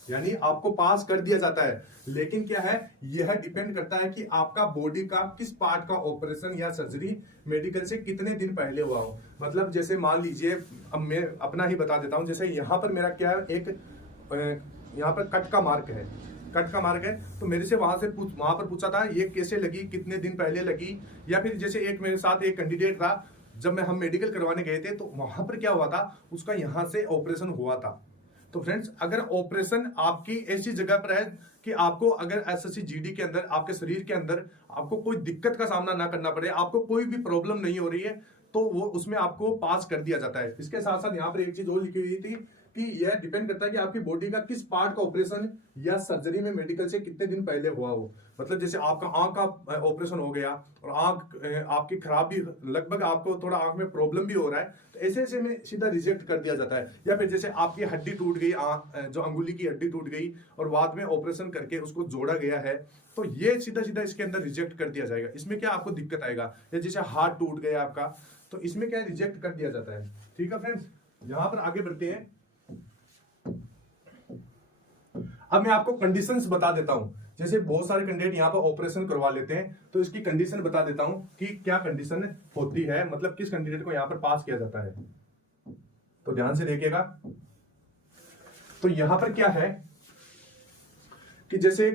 यानी आपको पास कर दिया जाता है। लेकिन क्या है, यह डिपेंड करता है कि आपका बॉडी का किस पार्ट का ऑपरेशन या सर्जरी मेडिकल से कितने दिन पहले हुआ हो। मतलब जैसे मान लीजिए, अब मैं अपना ही बता देता हूं। जैसे यहाँ पर मेरा क्या है, एक यहाँ पर कट का मार्क है, तो मेरे से वहां पर पूछा था ये कैसे लगी, कितने दिन पहले लगी। या फिर जैसे एक मेरे साथ एक कैंडिडेट था, जब हम मेडिकल करवाने गए थे तो वहां पर क्या हुआ था, उसका यहाँ से ऑपरेशन हुआ था। तो फ्रेंड्स, अगर ऑपरेशन आपकी ऐसी जगह पर है कि आपको अगर एसएससी जीडी के अंदर आपके शरीर के अंदर आपको कोई दिक्कत का सामना ना करना पड़े, आपको कोई भी प्रॉब्लम नहीं हो रही है, तो वो उसमें आपको पास कर दिया जाता है। इसके साथ साथ यहाँ पर एक चीज और लिखी हुई थी कि यह डिपेंड करता है कि आपकी बॉडी का किस पार्ट का ऑपरेशन या सर्जरी में मेडिकल से कितने दिन पहले हुआ हो। मतलब जैसे आपका आंख का ऑपरेशन हो गया और आंख आपकी खराब भी, लगभग आपको थोड़ा आंख में प्रॉब्लम भी हो रहा है, तो ऐसे में सीधा रिजेक्ट कर दिया जाता है। या फिर जैसे आपकी हड्डी टूट गई, जो अंगुली की हड्डी टूट गई और बाद में ऑपरेशन करके उसको जोड़ा गया है, तो ये सीधा इसके अंदर रिजेक्ट कर दिया जाएगा। इसमें क्या आपको दिक्कत आएगा, या जैसे हाथ टूट गया आपका, तो इसमें क्या रिजेक्ट कर दिया जाता है। ठीक है फ्रेंड्स, यहां पर आगे बढ़ते हैं। अब मैं आपको कंडीशंस बता देता हूं। जैसे बहुत सारे कैंडिडेट यहाँ पर ऑपरेशन करवा लेते हैं, तो इसकी कंडीशन बता देता हूं कि क्या कंडीशन होती है, मतलब किस कैंडिडेट को यहाँ पर पास किया जाता है। तो ध्यान से देखिएगा। तो यहां पर क्या है कि जैसे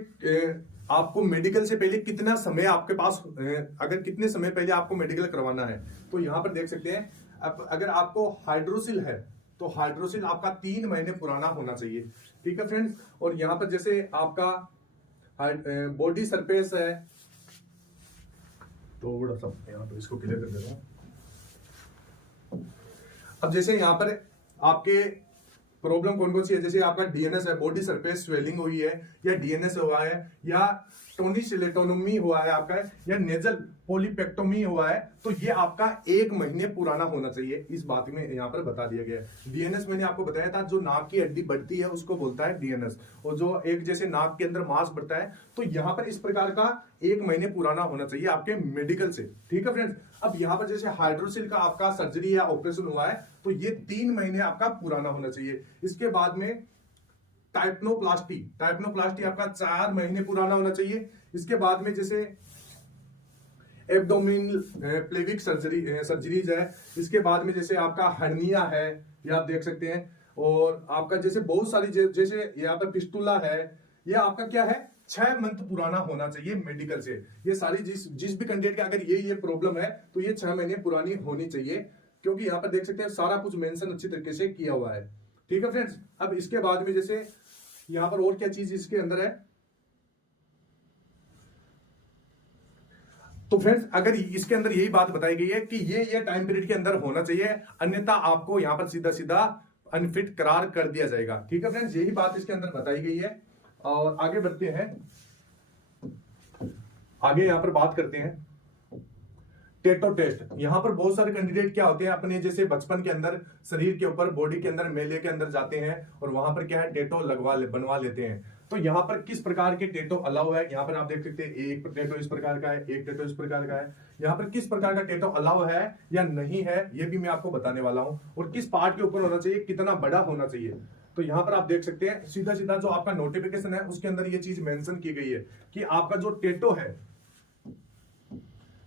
आपको मेडिकल से पहले कितना समय आपके पास, अगर कितने समय पहले आपको मेडिकल करवाना है, तो यहां पर देख सकते हैं। अगर आपको हाइड्रोसिल है तो हाइड्रोसिल आपका 3 महीने पुराना होना चाहिए। ठीक है फ्रेंड्स। और यहां पर जैसे आपका बॉडी सरफेस है, थोड़ा सा यहां पर इसको क्लियर कर देता हूं। अब जैसे यहां पर आपके प्रॉब्लम कौन कौन सी है, जैसे आपका डीएनएस है, बॉडी सरफेस स्वेलिंग हुई है, या डीएनएस हुआ है, या टोनिसिलेटोनमी हुआ है आपका, या नेजल पोलिपेक्टोमी हुआ है तो ये आपका 1 महीने पुराना होना चाहिए। इस बात में यहाँ पर बता दिया गया है। डीएनएस मैंने आपको बताया था, जो नाक की हड्डी बढ़ती है उसको बोलता है डीएनएस, और जो एक जैसे नाक के अंदर मांस बढ़ता है, तो यहाँ पर इस प्रकार का 1 महीने पुराना होना चाहिए आपके मेडिकल से। ठीक है फ्रेंड्स। अब यहाँ पर जैसे हाइड्रोसिल का आपका सर्जरी या ऑपरेशन हुआ है तो ये 3 महीने आपका पुराना होना चाहिए। इसके बाद में टाइपनोप्लास्टी आपका 4 महीने पुराना होना चाहिए। इसके बाद में जैसे एब्डोमिनल प्लेविक सर्जरीज है। इसके बाद में जैसे आपका हर्निया है, ये आप देख सकते हैं। और आपका जैसे बहुत सारी जैसे यहाँ पर पिस्टुला है, ये आपका क्या है 6 मंथ पुराना होना चाहिए मेडिकल से। ये सारी जिस भी कैंडिडेट का अगर ये प्रॉब्लम है तो ये 6 महीने पुरानी होनी चाहिए, क्योंकि यहाँ पर देख सकते हैं सारा कुछ मेंशन अच्छी तरीके से किया हुआ है। ठीक है फ्रेंड्स। अब इसके बाद में जैसे यहाँ पर और क्या चीज इसके अंदर है, तो फ्रेंड्स अगर इसके अंदर यही बात बताई गई है कि ये टाइम पीरियड के अंदर होना चाहिए, अन्यथा आपको यहां पर सीधा सीधा अनफिट करार कर दिया जाएगा। ठीक है फ्रेंड्स, यही बात इसके अंदर बताई गई है। और आगे बढ़ते हैं, आगे यहां पर बात करते हैं टेटो टेस्ट। यहां पर बहुत सारे कैंडिडेट क्या होते हैं, अपने जैसे बचपन के अंदर शरीर के ऊपर बॉडी के अंदर मेले के अंदर जाते हैं और वहां पर क्या है टेटो बनवा लेते हैं। तो यहाँ पर किस प्रकार के टेटो अलाउ है, यहाँ पर आप देख सकते हैं एक टेटो इस प्रकार का है, एक टेटो इस प्रकार का है। यहाँ पर किस प्रकार का टेटो अलाउ है या नहीं है ये भी मैं आपको बताने वाला हूं, और किस पार्ट के ऊपर होना चाहिए, कितना बड़ा होना चाहिए। तो यहाँ पर आप देख सकते हैं सीधा सीधा जो आपका नोटिफिकेशन है उसके अंदर ये चीज मेंशन की गई है कि आपका जो टेटो है,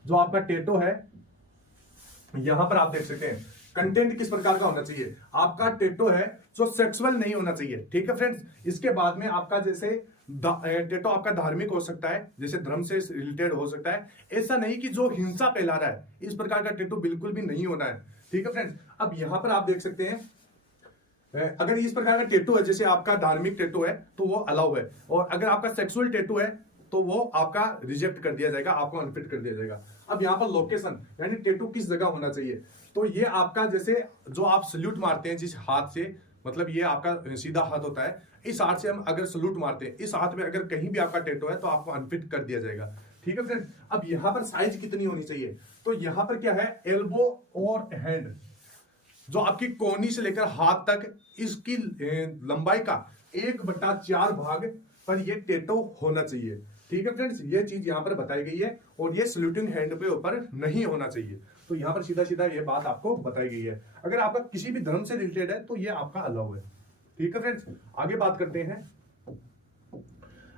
जो आपका टेटो है, यहां पर आप देख सकते हैं कंटेंट किस प्रकार का होना चाहिए। आपका टेटो है जो सेक्सुअल नहीं होना चाहिए। ठीक है फ्रेंड्स। इसके बाद में आपका जैसे टेटो आपका धार्मिक हो सकता है, जैसे धर्म से रिलेटेड हो सकता है, ऐसा नहीं कि जो हिंसा फैला रहा है, इस प्रकार का टेटो बिल्कुल भी नहीं होना है। ठीक है फ्रेंड्स। अब यहां पर आप देख सकते हैं अगर इस प्रकार का टेटू है, जैसे आपका धार्मिक टेटू है तो वो अलाउ है, और अगर आपका सेक्सुअल टेटू है तो वो आपका रिजेक्ट कर दिया जाएगा, आपको अनफिट कर दिया जाएगा। अब यहाँ पर लोकेशन यानी टेटू किस जगह होना चाहिए, तो ये आपका जैसे जो आप सल्यूट मारते हैं जिस हाथ से, मतलब ये आपका सीधा हाथ होता है, इस हाथ से हम अगर सल्यूट मारते हैं, इस हाथ में अगर कहीं भी आपका टेटू है तो आपको अनफिट कर दिया जाएगा। ठीक है फ्रेंड। अब यहाँ पर साइज कितनी होनी चाहिए, तो यहाँ पर क्या है एल्बो और हैंड, जो आपकी कोहनी से लेकर हाथ तक इसकी लंबाई का 1/4 भाग पर ये टेटो होना चाहिए। ठीक है फ्रेंड्स, ये चीज यहाँ पर बताई गई है, और ये सल्यूटिंग हैंड पे ऊपर नहीं होना चाहिए। तो यहाँ पर सीधा सीधा ये बात आपको बताई गई है। अगर आपका किसी भी धर्म से रिलेटेड है तो ये आपका अलाउ है। ठीक है फ्रेंड्स, आगे बात करते हैं।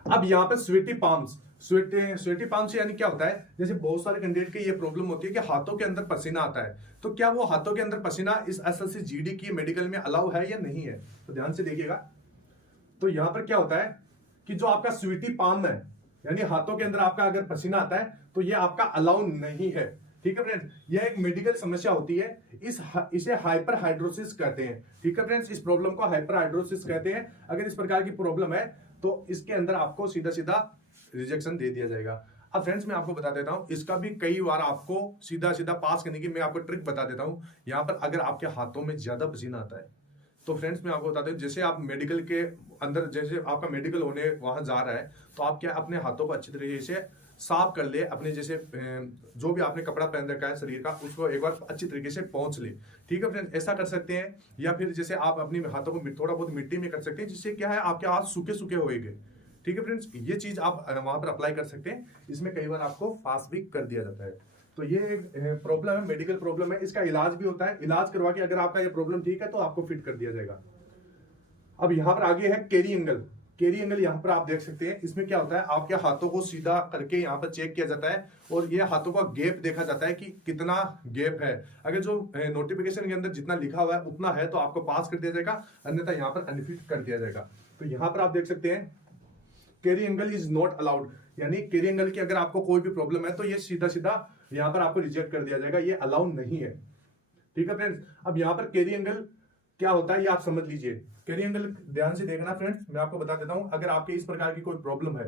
अब यहाँ पर स्वेटी पाम्स, स्वेटी पाम्स यानी क्या होता है, जैसे बहुत सारे कैंडिडेट की ये प्रॉब्लम होती है कि हाथों के अंदर पसीना आता है, तो क्या वो हाथों के अंदर पसीना इस एसएससी जीडी की मेडिकल में अलाउ है या नहीं है, तो ध्यान से देखिएगा। तो यहाँ पर क्या होता है कि जो आपका स्वीटी पाम है, यानी हाथों के अंदर आपका अगर पसीना आता है तो ये आपका अलाउ नहीं है। ठीक है फ्रेंड्स, यह एक मेडिकल समस्या होती है, इसे हाइपर हाइड्रोसिस कहते हैं। ठीक है फ्रेंड्स, इस प्रॉब्लम को हाइपर हाइड्रोसिस कहते हैं। अगर इस प्रकार की प्रॉब्लम है तो इसके अंदर आपको सीधा सीधा रिजेक्शन दे दिया जाएगा। अब फ्रेंड्स मैं आपको बता देता हूं, इसका भी कई बार आपको सीधा सीधा पास करने की मैं आपको ट्रिक बता देता हूं। यहाँ पर अगर आपके हाथों में ज्यादा पसीना आता है तो फ्रेंड्स मैं आपको बताता हूँ, जैसे आप मेडिकल के अंदर, जैसे आपका मेडिकल होने वहां जा रहा है, तो आप क्या अपने हाथों को अच्छी तरीके से साफ कर ले, अपने जैसे जो भी आपने कपड़ा पहन रखा है शरीर का उसको एक बार अच्छी तरीके से पोंछ ले। ठीक है फ्रेंड्स, ऐसा कर सकते हैं। या फिर जैसे आप अपने हाथों को थोड़ा बहुत मिट्टी में कर सकते हैं, जिससे क्या है आपके हाथ सूखे सूखे होएंगे। ठीक है फ्रेंड्स, ये चीज आप वहां पर अप्लाई कर सकते हैं। इसमें कई बार आपको पास भी कर दिया जाता है। तो ये एक प्रॉब्लम है, मेडिकल प्रॉब्लम है, इसका इलाज भी होता है। इलाज करवा के अगर आपका ये प्रॉब्लम ठीक है तो आपको फिट कर दिया जाएगा। अब यहाँ पर आगे है कैरी एंगल। कैरी एंगल यहाँ पर आप देख सकते हैं, इसमें क्या होता है आपके हाथों को सीधा करके यहाँ पर चेक किया जाता है, और ये हाथों का गैप देखा जाता है कि कितना गैप है। अगर जो नोटिफिकेशन के अंदर जितना लिखा हुआ है उतना है तो आपको पास कर दिया जाएगा, अन्यथा यहाँ पर अनफिट कर दिया जाएगा। तो यहाँ पर आप देख सकते हैं carry angle is not allowed, यानी कैरी एंगल की अगर आपको कोई भी प्रॉब्लम है तो ये सीधा सीधा यहाँ पर आपको रिजेक्ट कर दिया जाएगा, ये अलाउ नहीं है। ठीक है फ्रेंड्स, अब यहाँ पर कैरी एंगल क्या होता है ये आप समझ लीजिए। कैरी एंगल ध्यान से देखना फ्रेंड्स, मैं आपको बता देता हूं। अगर आपके इस प्रकार की कोई प्रॉब्लम है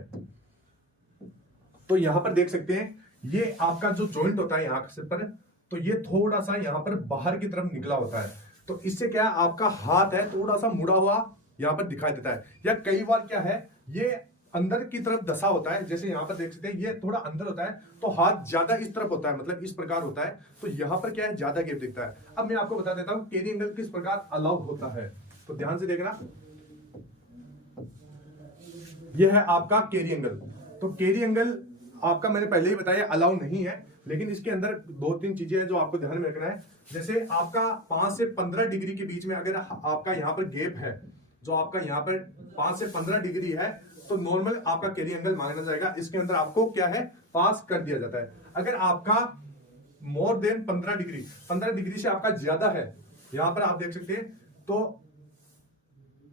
तो यहां पर देख सकते हैं, ये आपका जो जॉइंट होता है यहां से पर, तो ये थोड़ा सा यहां पर बाहर की तरफ निकला होता है। तो इससे क्या है आपका हाथ है थोड़ा सा मुड़ा हुआ यहां पर दिखाई देता है, या कई बार क्या है ये अंदर की तरफ दसा होता है, जैसे यहाँ पर देख सकते हैं ये थोड़ा अंदर होता है, तो हाथ ज्यादा इस तरफ होता है, मतलब इस प्रकार होता है, तो यहाँ पर क्या है, ज्यादा गैप दिखता है। अब मैं आपको बता देता हूँ कैरी एंगल किस प्रकार अलाउ होता है, तो ध्यान से देखना। यह है आपका कैरी एंगल। तो कैरी एंगल आपका मैंने पहले ही बताया अलाउ नहीं है, लेकिन इसके अंदर दो तीन चीजें हैं जो आपको ध्यान में रखना है। जैसे आपका 5 से 15 डिग्री के बीच में अगर आपका यहाँ पर गैप है, जो आपका यहाँ पर 5 से 15 डिग्री है, तो नॉर्मल आपका कैरी एंगल माना जाएगा। इसके अंदर आपको क्या है, पास कर दिया जाता है। अगर आपका मोर देन 15 डिग्री, 15 डिग्री से आपका ज्यादा है, यहां पर आप देख सकते हैं, तो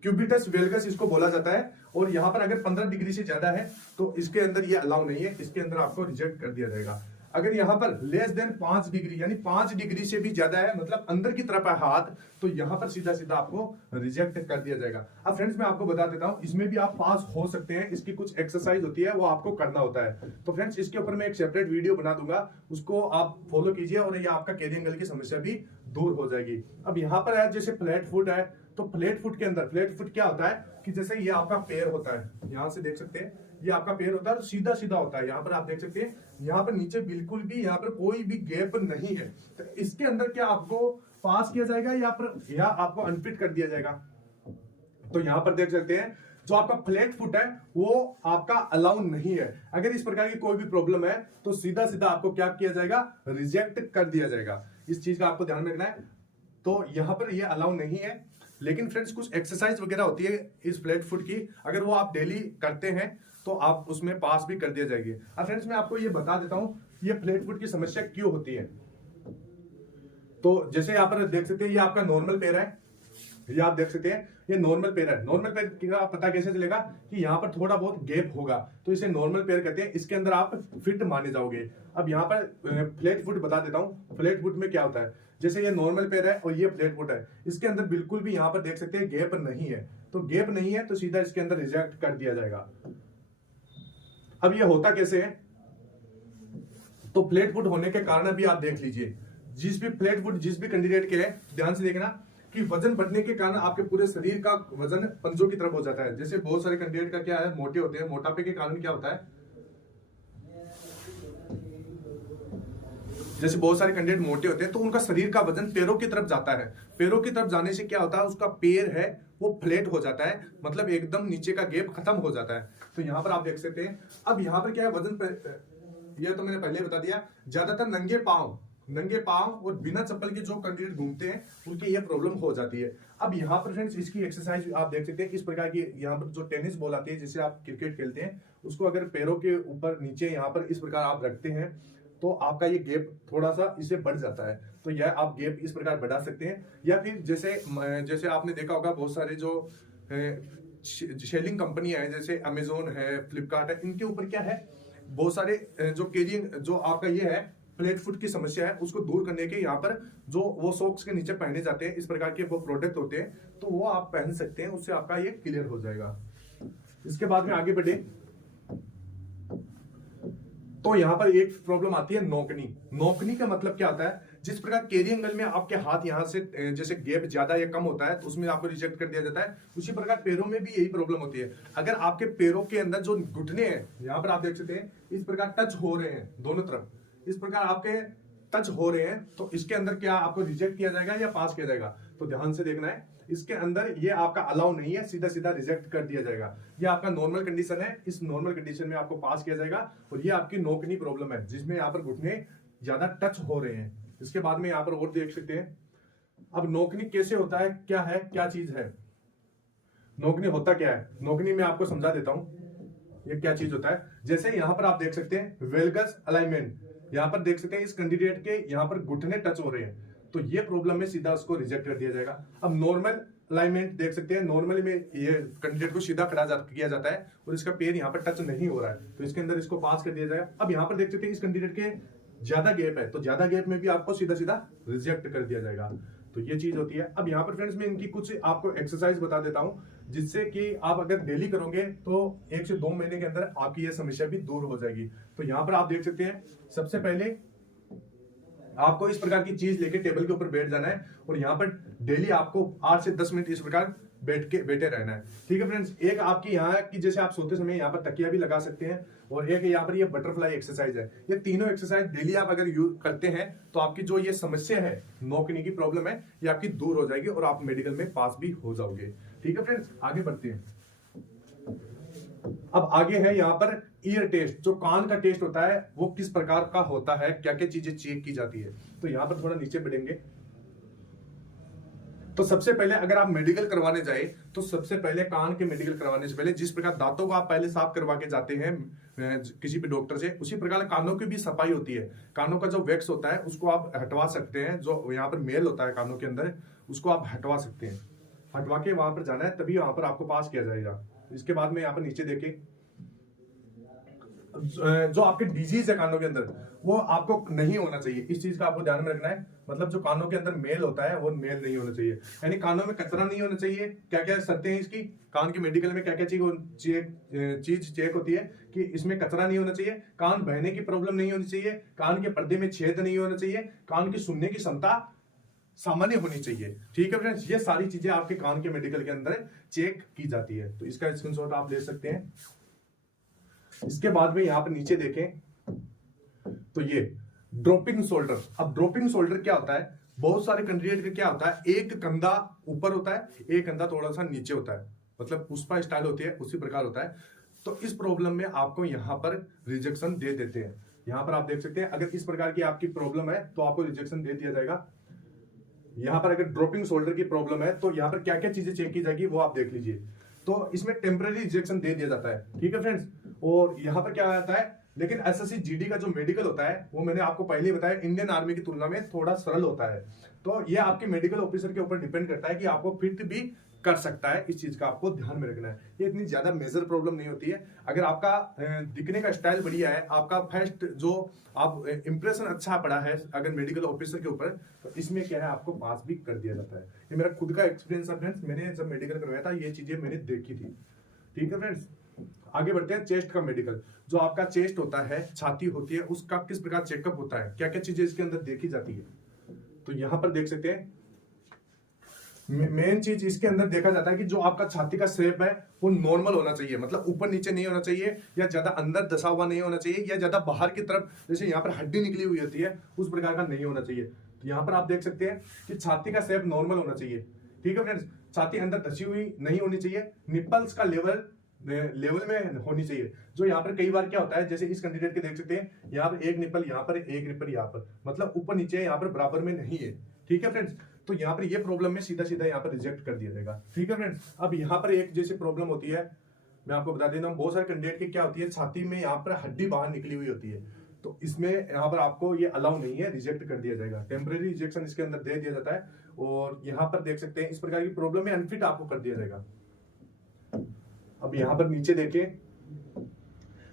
क्यूबिटस वेल्गस इसको बोला जाता है। और यहां पर अगर 15 डिग्री से ज्यादा है तो इसके अंदर ये अलाउ नहीं है, इसके अंदर आपको रिजेक्ट कर दिया जाएगा। अगर यहां पर लेस देन 5 डिग्री यानी 5 डिग्री से भी ज्यादा है, मतलब अंदर की तरफ है हाथ, तो यहां पर सीधा सीधा आपको रिजेक्ट कर दिया जाएगा। अब फ्रेंड्स मैं आपको बता देता हूं, इसमें भी आप पास हो सकते हैं। इसकी कुछ एक्सरसाइज होती है, वो आपको करना होता है। तो फ्रेंड्स इसके ऊपर मैं एक सेपरेट वीडियो बना दूंगा, उसको आप फॉलो कीजिए और ये आपका कैरी एंगल की समस्या भी दूर हो जाएगी। अब यहाँ पर है जैसे फ्लैट फुट है, तो फ्लैट फुट के अंदर फ्लैट फुट क्या होता है कि जैसे ये आपका पैर होता है, यहां से देख सकते हैं ये आपका पैर होता है, सीधा सीधा होता है। यहाँ पर आप देख सकते हैं, यहाँ पर नीचे बिल्कुल भी यहाँ पर कोई भी गैप नहीं है। तो इसके अंदर क्या आपको पास किया जाएगा या आपको अनफिट कर दिया जाएगा। तो यहाँ पर देख सकते हैं जो आपका फ्लैट फुट है वो आपका अलाउ नहीं है। अगर इस प्रकार की कोई भी प्रॉब्लम है तो सीधा सीधा आपको क्या किया जाएगा, रिजेक्ट कर दिया जाएगा। इस चीज का आपको ध्यान रखना है। तो यहाँ पर ये अलाउ नहीं है, लेकिन फ्रेंड्स कुछ एक्सरसाइज वगैरह होती है इस फ्लैट फुट की, अगर वो आप डेली करते हैं तो आप उसमें पास भी कर दिया जाएगी। अब फ्रेंड्स मैं आपको ये बता देता हूं ये फ्लैट फुट की समस्या क्यों होती है। तो जैसे यहाँ पर देख सकते हैं ये आपका नॉर्मल पैर है, ये आप देख सकते हैं ये नॉर्मल पैर है। नॉर्मल पैर का पता कैसे चलेगा कि यहाँ पर थोड़ा बहुत गैप होगा, तो इसे नॉर्मल पैर कहते हैं। इसके अंदर आप फिट माने जाओगे। अब यहाँ पर फ्लैट फुट बता देता हूँ, फ्लैट फुट में क्या होता है, जैसे ये नॉर्मल पैर है और ये फ्लैट फुट है, इसके अंदर बिल्कुल भी यहाँ पर देख सकते हैं गैप नहीं है। तो गैप नहीं है तो सीधा इसके अंदर रिजेक्ट कर दिया जाएगा। अब ये होता कैसे है, तो फ्लैट फुट होने के कारण भी आप देख लीजिए, जिस भी फ्लैट फुट जिस भी कैंडिडेट के है, ध्यान से देखना कि वजन बढ़ने के कारण आपके पूरे शरीर का वजन पंजों की तरफ हो जाता है। जैसे बहुत सारे कैंडिडेट का क्या है, मोटे होते हैं, मोटापे के कारण क्या होता है, जैसे बहुत सारे कैंडिडेट मोटे होते हैं तो उनका शरीर का वजन पैरों की तरफ जाता है। पैरों की तरफ जाने से क्या होता है, उसका पैर है वो फ्लैट हो जाता है, मतलब एकदम नीचे का गैप खत्म हो जाता है। तो यहाँ पर आप देख सकते हैं। अब यहाँ पर क्या है, वजन यह तो मैंने पहले बता दिया। ज्यादातर नंगे पांव और बिना चप्पल के जो कैंडिडेट घूमते हैं उनकी यह प्रॉब्लम हो जाती है। अब यहाँ पर फ्रेंड्स इसकी एक्सरसाइज आप देख सकते हैं इस प्रकार की। यहाँ पर जो टेनिस बॉल आती है जिससे आप क्रिकेट खेलते हैं, उसको अगर पैरों के ऊपर नीचे यहाँ पर इस प्रकार आप रखते हैं तो आपका ये गैप थोड़ा सा इससे बढ़ जाता है। तो यह आप गैप इस प्रकार बढ़ा सकते हैं। या फिर जैसे आपने देखा होगा बहुत सारे जो शेलिंग कंपनियां हैं, जैसे अमेजोन है, फ्लिपकार्ट है, इनके ऊपर क्या है, बहुत सारे जो कैरिंग जो आपका ये है फ्लैट फुट की समस्या है उसको दूर करने के यहाँ पर जो वो सॉक्स के नीचे पहने जाते हैं, इस प्रकार के वो प्रोडक्ट होते हैं, तो वो आप पहन सकते हैं, उससे आपका ये क्लियर हो जाएगा। इसके बाद में आगे बढ़े तो यहाँ पर एक प्रॉब्लम आती है नोकनी। नोकनी का मतलब क्या होता है, जिस प्रकार कैरी एंगल में आपके हाथ यहाँ से जैसे गैप ज्यादा या कम होता है तो उसमें आपको रिजेक्ट कर दिया जाता है, उसी प्रकार पैरों में भी यही प्रॉब्लम होती है। अगर आपके पैरों के अंदर जो घुटने हैं, यहाँ पर आप देख सकते हैं इस प्रकार टच हो रहे हैं दोनों तरफ, इस प्रकार आपके टच हो रहे हैं, तो इसके अंदर क्या आपको रिजेक्ट किया जाएगा या पास किया जाएगा। तो ध्यान से देखना है, इसके अंदर ये आपका अलाउ नहीं है, सीधा सीधा रिजेक्ट कर दिया जाएगा। ये आपका नॉर्मल कंडीशन है, इस नॉर्मल कंडीशन में आपको पास किया जाएगा। और ये आपकी नोकनी प्रॉब्लम है जिसमें यहाँ पर घुटने ज्यादा टच हो रहे हैं। इसके बाद में यहाँ पर और देख सकते हैं। अब नोकनी कैसे होता है, क्या चीज है नोकनी, होता क्या है, नोकनी में आपको समझा देता हूं ये क्या चीज होता है। जैसे यहाँ पर आप देख सकते हैं वेल्गस अलाइनमेंट, यहाँ पर देख सकते हैं इस कैंडिडेट के यहाँ पर घुटने टच हो रहे हैं, तो ये प्रॉब्लम में सीधा उसको रिजेक्ट कर दिया जाएगा। अब नॉर्मल अलाइनमेंट देख सकते हैं, नॉर्मली में ये कैंडिडेट को सीधा खड़ा किया जाता है और इसका पैर यहाँ पर टच नहीं हो रहा है, तो इसके अंदर इसको पास कर दिया जाएगा। अब यहाँ पर देख सकते हैं इस कैंडिडेट के ज्यादा गैप है, तो ज्यादा गैप में भी आपको सीधा सीधा रिजेक्ट कर दिया जाएगा। तो ये चीज होती है। अब यहाँ पर फ्रेंड्स मैं इनकी कुछ आपको एक्सरसाइज बता देता हूँ, जिससे कि आप अगर डेली करोगे तो 1 से 2 महीने के अंदर आपकी ये समस्या भी दूर हो जाएगी। तो यहाँ पर आप देख सकते हैं, सबसे पहले आपको इस प्रकार की चीज लेके टेबल के ऊपर बैठ जाना है और यहाँ पर डेली आपको 8 से 10 मिनट इस प्रकार बैठे रहना है। ठीक है फ्रेंड्स, एक आपकी यहाँ की जैसे आप सोते समय यहाँ पर तकिया भी लगा सकते हैं, और एक यहाँ पर ये बटरफ्लाई एक्सरसाइज है। ये तीनों एक्सरसाइज डेली आप अगर यूज करते हैं तो आपकी जो ये समस्या है, नोकनी की प्रॉब्लम है, ये आपकी दूर हो जाएगी और आप मेडिकल में पास भी हो जाओगे। ठीक है फ्रेंड्स, आगे बढ़ते हैं। अब आगे है यहाँ पर ईयर टेस्ट, जो कान का टेस्ट होता है वो किस प्रकार का होता है, क्या क्या चीजें चेक की जाती है। तो यहाँ पर थोड़ा नीचे बढ़ेंगे तो सबसे पहले अगर आप मेडिकल करवाने जाए तो सबसे पहले कान के मेडिकल करवाने से पहले जिस प्रकार दांतों को आप पहले साफ करवा के जाते हैं किसी भी डॉक्टर से, उसी प्रकार कानों की भी सफाई होती है। कानों का जो वैक्स होता है उसको आप हटवा सकते हैं, जो यहाँ पर मेल होता है कानों के अंदर उसको आप हटवा सकते हैं। हटवा के वहां पर जाना है, तभी वहां पर आपको पास किया जाएगा। इसके बाद में यहाँ पर नीचे देखें, जो आपके डिजीज है कानों के अंदर वो आपको नहीं होना चाहिए। इस चीज का आपको ध्यान में रखना है, मतलब जो कानों के अंदर मेल होता है वो मेल नहीं होना चाहिए, यानी कानों में कचरा नहीं होना चाहिए। क्या क्या शर्तें हैं इसकी, कान के मेडिकल में क्या क्या चीज चेक होती है कि इसमें कचरा नहीं होना चाहिए, कान बहने की प्रॉब्लम नहीं होनी चाहिए, कान के पर्दे में छेद नहीं होना चाहिए, कान की सुनने की क्षमता सामान्य होनी चाहिए। ठीक है फ्रेंड्स, ये सारी चीजें आपके कान के मेडिकल के अंदर चेक की जाती है। तो इसका स्क्रीनशॉट आप ले सकते हैं। इसके बाद में यहां पर नीचे देखें तो ये ड्रॉपिंग शोल्डर। अब ड्रॉपिंग शोल्डर क्या होता है, बहुत सारे कैंडिडेट का क्या होता है, एक कंधा ऊपर होता है, एक कंधा थोड़ा सा नीचे होता है, मतलब पुष्पा स्टाइल होती है उसी प्रकार होता है। तो इस प्रॉब्लम में आपको यहां पर रिजेक्शन दे देते हैं। यहां पर आप देख सकते हैं, अगर इस प्रकार की आपकी प्रॉब्लम है तो आपको रिजेक्शन दे दिया जाएगा। यहां पर अगर ड्रॉपिंग शोल्डर की प्रॉब्लम है तो यहां पर क्या क्या चीजें चेक की जाएगी वो आप देख लीजिए। तो इसमें टेम्पररी रिजेक्शन दे दिया जाता है। ठीक है फ्रेंड्स, और यहां पर क्या आता है, लेकिन एसएससी जीडी का जो मेडिकल होता है वो मैंने आपको पहले ही बताया इंडियन आर्मी की तुलना में थोड़ा सरल होता है। तो ये आपके मेडिकल ऑफिसर के ऊपर डिपेंड करता है कि आपको फिट भी कर सकता है। इस चीज का आपको ध्यान में रखना है। ये इतनी ज्यादा मेजर प्रॉब्लम नहीं होती है। अगर आपका दिखने का स्टाइल बढ़िया है, आपका फर्स्ट जो आप इंप्रेशन अच्छा पड़ा है अगर मेडिकल ऑफिसर के ऊपर, तो इसमें क्या है आपको पास भी कर दिया जाता है। ये मेरा खुद का एक्सपीरियंस है फ्रेंड्स, मैंने जब मेडिकल करवाया था ये चीजें मैंने देखी थी। ठीक है फ्रेंड्स, आगे बढ़ते हैं। चेस्ट का मेडिकल, जो आपका चेस्ट होता है, छाती होती है, उसका किस प्रकार चेकअप होता है, क्या क्या चीजें इसके अंदर देखी जाती है। तो यहां पर देख सकते हैं, मेन चीज इसके अंदर देखा जाता है कि जो आपका छाती का शेप है वो नॉर्मल होना चाहिए, मतलब ऊपर नीचे नहीं होना चाहिए, या ज्यादा अंदर दसा हुआ नहीं होना चाहिए, या ज्यादा बाहर की तरफ जैसे यहाँ पर हड्डी निकली हुई होती है उस प्रकार का नहीं होना चाहिए। तो यहाँ पर आप देख सकते हैं कि छाती का शेप नॉर्मल होना चाहिए। ठीक है फ्रेंड्स, छाती अंदर धसी हुई नहीं होनी चाहिए, निपल्स का लेवल में होनी चाहिए। जो यहाँ पर कई बार क्या होता है, जैसे इस कैंडिडेट के देख सकते हैं, यहाँ पर एक निपल, यहाँ पर एक निपल, यहाँ पर मतलब ऊपर नीचे यहाँ पर बराबर में नहीं है। ठीक है फ्रेंड्स, तो यहाँ पर ये प्रॉब्लम में सीधा सीधा यहाँ पर रिजेक्ट कर दिया जाएगा। ठीक है फ्रेंड्स, अब यहाँ पर एक जैसे प्रॉब्लम होती है, मैं आपको बता देता हूँ, बहुत सारे कैंडिडेट की क्या होती है, छाती में यहाँ पर हड्डी बाहर निकली हुई होती है, तो इसमें यहाँ पर आपको ये अलाउ नहीं है, रिजेक्ट कर दिया जाएगा। टेम्परेरी रिजेक्शन इसके अंदर दे दिया जाता है। और यहाँ पर देख सकते हैं इस प्रकार की प्रॉब्लम में अनफिट आपको कर दिया जाएगा। अब यहाँ पर नीचे देखें,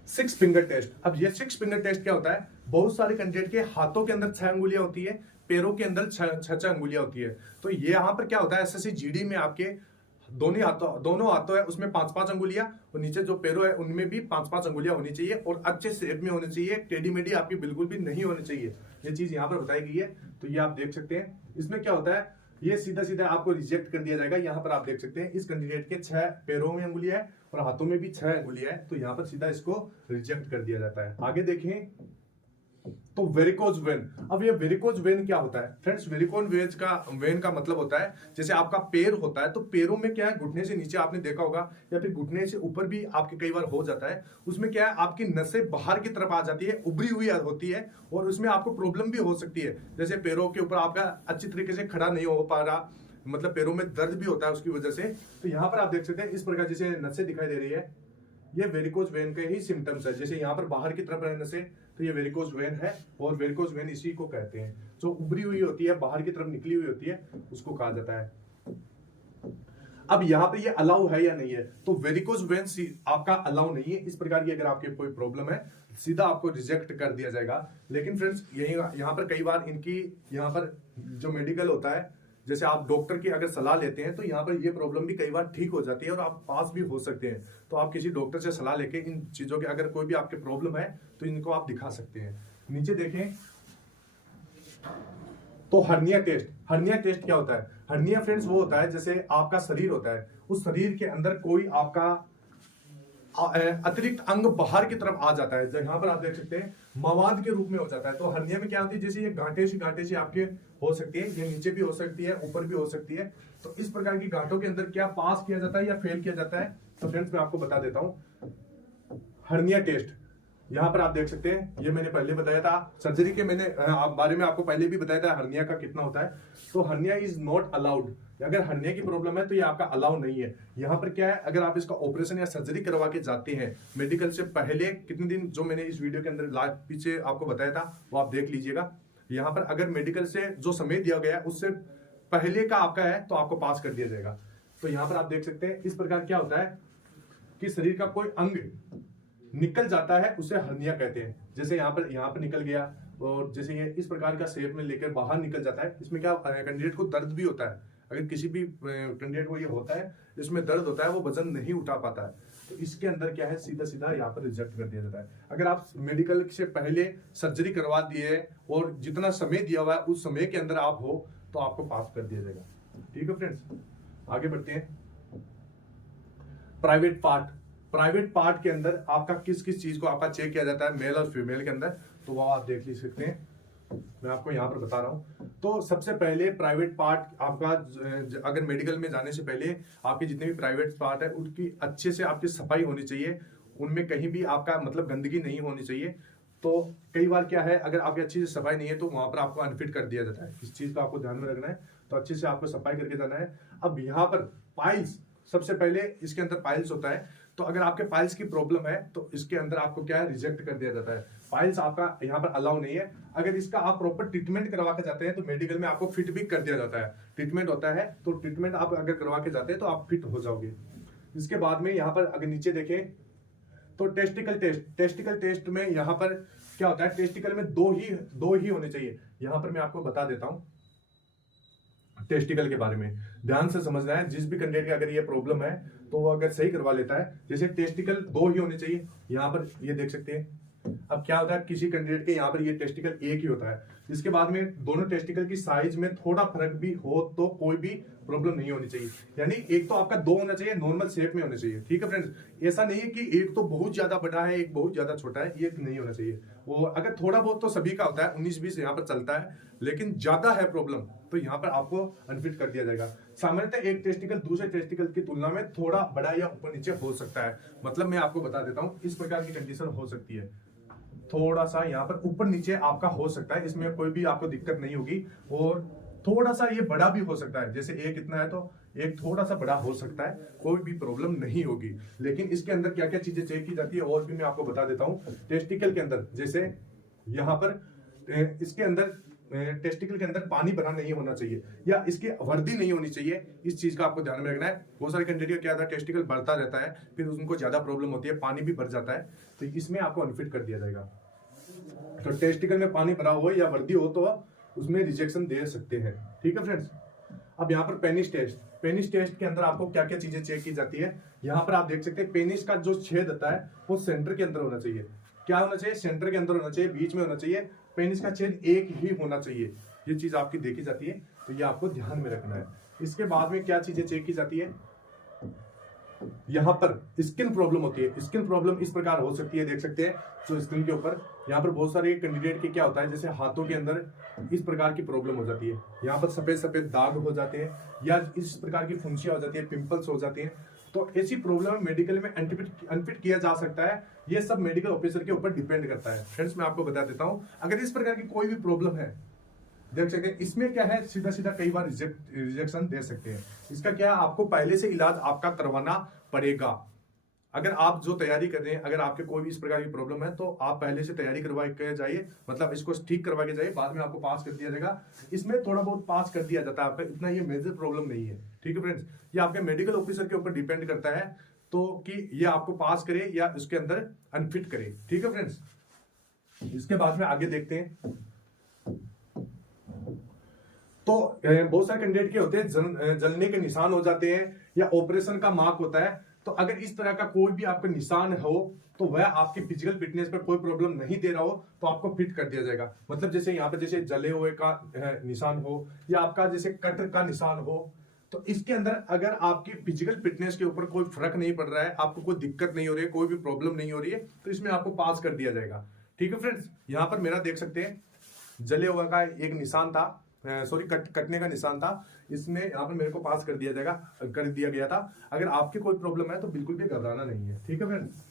6 फिंगर टेस्ट। अब ये 6 फिंगर टेस्ट क्या होता है, बहुत सारे कैंडिडेट के हाथों के अंदर 6 अंगुलियां होती है, पैरों के अंदर 6 अंगुलियां होती है। तो ये यहाँ पर क्या होता है, एसएससी जीडी में आपके दोनों हाथों है उसमें 5-5 अंगुलियां, और नीचे जो पैरों है उनमें भी 5-5 अंगुलियां होनी चाहिए, और अच्छे शेप में होनी चाहिए, टेढ़ी मेढ़ी आपकी बिल्कुल भी नहीं होनी चाहिए। ये चीज यहाँ पर बताई गई है। तो ये आप देख सकते हैं, इसमें क्या होता है, ये सीधा सीधा आपको रिजेक्ट कर दिया जाएगा। यहाँ पर आप देख सकते हैं इस कैंडिडेट के 6 पैरों में अंगुलियां है और हाथों में भी 6 अंगुलियां है, तो यहाँ पर सीधा इसको रिजेक्ट कर दिया जाता है। आगे देखें तो वेरिकोज वेन। अब ये वेरिकोज वेन क्या होता है फ्रेंड्स, वेरिकोज वेन का मतलब होता है जैसे आपका पैर होता है, तो पैरों में क्या है, घुटने से नीचे आपने देखा होगा, या फिर घुटने से ऊपर भी आपके कई बार हो जाता है, उसमें क्या है आपकी नसें बाहर की तरफ आ जाती है, उभरी हुई होती है, और उसमें आपको प्रॉब्लम भी हो सकती है। जैसे पैरों के ऊपर आपका अच्छी तरीके से खड़ा नहीं हो पा रहा, मतलब पैरों में दर्द भी होता है उसकी वजह से। तो यहाँ पर आप देख सकते हैं इस प्रकार जैसे नसें दिखाई दे रही है, ये वेरिकोज वेन के ही सिम्टम्स है। जैसे यहाँ पर बाहर की तरफ रहने से, तो ये वेरिकोज वेन है, और वेरिकोज वेन इसी को कहते हैं, जो उभरी हुई होती है, बाहर की तरफ निकली हुई होती है, उसको कहा जाता है। अब यहाँ पे ये अलाउ है या नहीं है, तो वेरिकोज वेन आपका अलाउ नहीं है। इस प्रकार की अगर आपके कोई प्रॉब्लम है, सीधा आपको रिजेक्ट कर दिया जाएगा। लेकिन फ्रेंड्स यहाँ पर कई बार इनकी यहाँ पर जो मेडिकल होता है, जैसे आप डॉक्टर की अगर सलाह लेते हैं, तो यहाँ पर ये प्रॉब्लम भी कई बार ठीक हो जाती है और आप पास भी हो सकते हैं। तो आप किसी डॉक्टर से सलाह लेके इन चीजों के अगर कोई भी आपके प्रॉब्लम है तो इनको आप दिखा सकते हैं। नीचे देखें तो हर्निया टेस्ट। हर्निया टेस्ट क्या होता है, हर्निया फ्रेंड्स वो होता है जैसे आपका शरीर होता है उस शरीर के अंदर कोई आपका अतिरिक्त अंग बाहर की तरफ आ जाता है, यहाँ पर आप देख सकते हैं मवाद के रूप में हो जाता है। तो हर्निया में क्या होती है, जैसे ये गांठे सी आपके हो सकती है, ये नीचे भी हो सकती है, ऊपर भी हो सकती है। तो इस प्रकार की गांठों के अंदर क्या पास किया जाता है या फेल किया जाता है? तो फ्रेंड्स मैं आपको बता देता हूं, हर्निया टेस्ट यहाँ पर आप देख सकते हैं, ये मैंने पहले बताया था, सर्जरी के मैंने बारे में आपको पहले भी बताया था हर्निया का कितना होता है। तो हर्निया इज नॉट अलाउड, अगर हर्निया की प्रॉब्लम है तो ये आपका अलाउ नहीं है। यहाँ पर क्या है, अगर आप इसका ऑपरेशन या सर्जरी करवा के जाते हैं मेडिकल से पहले कितने दिन, जो मैंने इस वीडियो के अंदर लाइव पीछे आपको बताया था वो आप देख लीजिएगा। यहाँ पर अगर मेडिकल से जो समय दिया गया उससे पहले का आपका है तो आपको पास कर दिया जाएगा। तो यहाँ पर आप देख सकते हैं इस प्रकार क्या होता है कि शरीर का कोई अंग निकल जाता है उसे हर्निया कहते हैं। जैसे यहाँ पर निकल गया, और जैसे ये इस प्रकार का शेप में लेकर बाहर निकल जाता है, इसमें क्या कैंडिडेट को दर्द भी होता है। अगर किसी भी कैंडिडेट को ये होता है, इसमें दर्द होता है, वो वजन नहीं उठा पाता है, तो इसके अंदर क्या है, सीधा सीधा यहाँ पर रिजेक्ट कर दिया जाता है। अगर आप मेडिकल से पहले सर्जरी करवा दिए और जितना समय दिया हुआ है उस समय के अंदर आप हो तो आपको पास कर दिया जाएगा। ठीक है फ्रेंड्स, आगे बढ़ते हैं। प्राइवेट पार्ट के अंदर आपका किस किस चीज को आपका चेक किया जाता है, मेल और फीमेल के अंदर, तो वो आप देख ली सकते हैं, मैं आपको यहाँ पर बता रहा हूँ। तो सबसे पहले प्राइवेट पार्ट आपका, अगर मेडिकल में जाने से पहले आपके जितने भी प्राइवेट पार्ट है उनकी अच्छे से आपकी सफाई होनी चाहिए, उनमें कहीं भी आपका मतलब गंदगी नहीं होनी चाहिए। तो कई बार क्या है, अगर आपकी अच्छी से सफाई नहीं है तो वहां पर आपको अनफिट कर दिया जाता है। इस चीज का आपको ध्यान में रखना है, तो अच्छे से आपको सफाई करके जाना है। अब यहाँ पर पाइल्स, सबसे पहले इसके अंदर पाइल्स होता है, तो अगर आपके पाइल्स की प्रॉब्लम है तो इसके अंदर आपको क्या है, रिजेक्ट कर दिया जाता है। पाइल्स आपका यहाँ पर अलाउ नहीं है। अगर इसका आप प्रॉपर ट्रीटमेंट करवा के जाते हैं तो मेडिकल में आपको फिट भी कर दिया जाता है, ट्रीटमेंट होता है, तो ट्रीटमेंट आप अगर करवा के जाते हैं तो आप फिट हो जाओगे। इसके बाद में यहाँ पर अगर नीचे देखें तो टेस्टिकल टेस्ट में यहाँ पर क्या होता है, टेस्टिकल में दो ही होने चाहिए। यहाँ पर मैं आपको बता देता हूँ टेस्टिकल के बारे में, ध्यान से समझना है। जिस भी कैंडिडेट का अगर ये प्रॉब्लम है तो वो अगर सही करवा लेता है, जैसे टेस्टिकल 2 ही होने चाहिए, यहाँ पर ये देख सकते हैं। अब क्या होता है, किसी कैंडिडेट के यहाँ पर ये टेस्टिकल 1 ही होता है। इसके बाद में दोनों टेस्टिकल की साइज में थोड़ा फर्क भी हो तो कोई भी प्रॉब्लम नहीं होनी चाहिए। यानी एक तो आपका 2 होना चाहिए, नॉर्मल शेप में होना चाहिए। ठीक है फ्रेंड्स, ऐसा नहीं है कि एक तो बहुत ज्यादा बड़ा है, एक बहुत ज्यादा छोटा है, ये नहीं होना चाहिए। वो अगर थोड़ा बहुत तो सभी का होता है, 19-20 यहाँ पर चलता है, लेकिन ज्यादा है प्रॉब्लम तो यहाँ पर आपको अनफिट कर दिया जाएगा। सामान्यतः एक टेस्टिकल दूसरे टेस्टिकल की तुलना में थोड़ा बड़ा या ऊपर नीचे हो सकता है। मतलब मैं आपको बता देता हूँ, इस प्रकार की कंडीशन हो सकती है, थोड़ा सा यहाँ पर ऊपर नीचे आपका हो सकता है, इसमें कोई भी आपको दिक्कत नहीं होगी। और थोड़ा सा ये बड़ा भी हो सकता है, जैसे एक इतना है तो एक थोड़ा सा बड़ा हो सकता है, कोई भी प्रॉब्लम नहीं होगी। लेकिन इसके अंदर क्या क्या चीजें चेक की जाती है और भी मैं आपको बता देता हूँ। टेस्टिकल के अंदर, जैसे यहाँ पर इसके अंदर टेस्टिकल के अंदर पानी भरा नहीं होना चाहिए या इसकी वर्दी नहीं होनी चाहिए, इस चीज का आपको ध्यान में रखना है। बहुत सारे कैंडिडेट क्या था, टेस्टिकल बढ़ता रहता है, फिर उनको ज्यादा प्रॉब्लम होती है, पानी भी भर जाता है, तो इसमें आपको अनफिट कर दिया जाएगा। तो टेस्टिकल में पानी भरा हो या वर्दी हो तो उसमें रिजेक्शन दे सकते हैं। ठीक है फ्रेंड्स, अब यहाँ पर पेनिस टेस्ट के अंदर आपको क्या क्या चीजें चेक की जाती है, यहाँ पर आप देख सकते हैं। पेनिस का जो छेद होता है वो सेंटर के अंदर होना चाहिए। क्या होना चाहिए, सेंटर के अंदर होना चाहिए, बीच में होना चाहिए। पेनिस का छेद एक ही होना चाहिए, ये चीज आपकी देखी जाती है, तो ये आपको ध्यान में रखना है। इसके बाद में क्या चीजें चेक की जाती है, यहाँ पर स्किन प्रॉब्लम होती है। स्किन प्रॉब्लम इस प्रकार हो सकती है, देख सकते हैं जो स्किन के ऊपर यहाँ पर बहुत सारे कैंडिडेट के क्या होता है, जैसे हाथों के अंदर इस प्रकार की प्रॉब्लम हो जाती है, यहाँ पर सफेद सफेद दाग हो जाते हैं या इस प्रकार की फुंसियां हो जाती है, पिंपल्स हो जाते हैं। तो ऐसी प्रॉब्लम मेडिकल में अनफिट किया जा सकता है। ये सब मेडिकल ऑफिसर के ऊपर डिपेंड करता है। फ्रेंड्स मैं आपको बता देता हूँ, अगर इस प्रकार की कोई भी प्रॉब्लम है, देख सकते हैं इसमें क्या है, सीधा सीधा कई बार रिजेक्शन दे सकते हैं। इसका क्या है, आपको पहले से इलाज आपका करवाना पड़ेगा। अगर आप जो तैयारी कर रहे हैं, अगर आपके कोई भी इस प्रकार की प्रॉब्लम है तो आप पहले से तैयारी करवा के जाइए, मतलब इसको ठीक करवा के जाइए, बाद में आपको पास कर दिया जाएगा। इसमें थोड़ा बहुत पास कर दिया जाता है आपका, इतना ये मेजर प्रॉब्लम नहीं है। ठीक है फ्रेंड्स, ये आपके मेडिकल ऑफिसर के ऊपर डिपेंड करता है तो कि ये आपको पास करे या उसके अंदर अनफिट करे। ठीक है फ्रेंड्स, इसके बाद में आगे देखते हैं। तो बहुत सारे कैंडिडेट के होते हैं जलने के निशान हो जाते हैं या ऑपरेशन का मार्क होता है। तो अगर इस तरह का कोई भी आपका निशान हो तो वह आपके फिजिकल फिटनेस पर कोई प्रॉब्लम नहीं दे रहा हो तो आपको फिट कर दिया जाएगा। मतलब जैसे यहाँ पे जैसे जले हुए का निशान हो या आपका जैसे कट का निशान हो, तो इसके अंदर अगर आपकी फिजिकल फिटनेस के ऊपर कोई फर्क नहीं पड़ रहा है, आपको कोई दिक्कत नहीं हो रही है, कोई भी प्रॉब्लम नहीं हो रही है, तो इसमें आपको पास कर दिया जाएगा। ठीक है फ्रेंड्स, यहाँ पर मेरा देख सकते हैं जले हुआ का एक निशान था, सॉरी कटने का निशान था, इसमें यहाँ पर मेरे को पास कर दिया जाएगा, कर दिया गया था। अगर आपकी कोई प्रॉब्लम है तो बिल्कुल भी घबराना नहीं है। ठीक है फ्रेंड्स,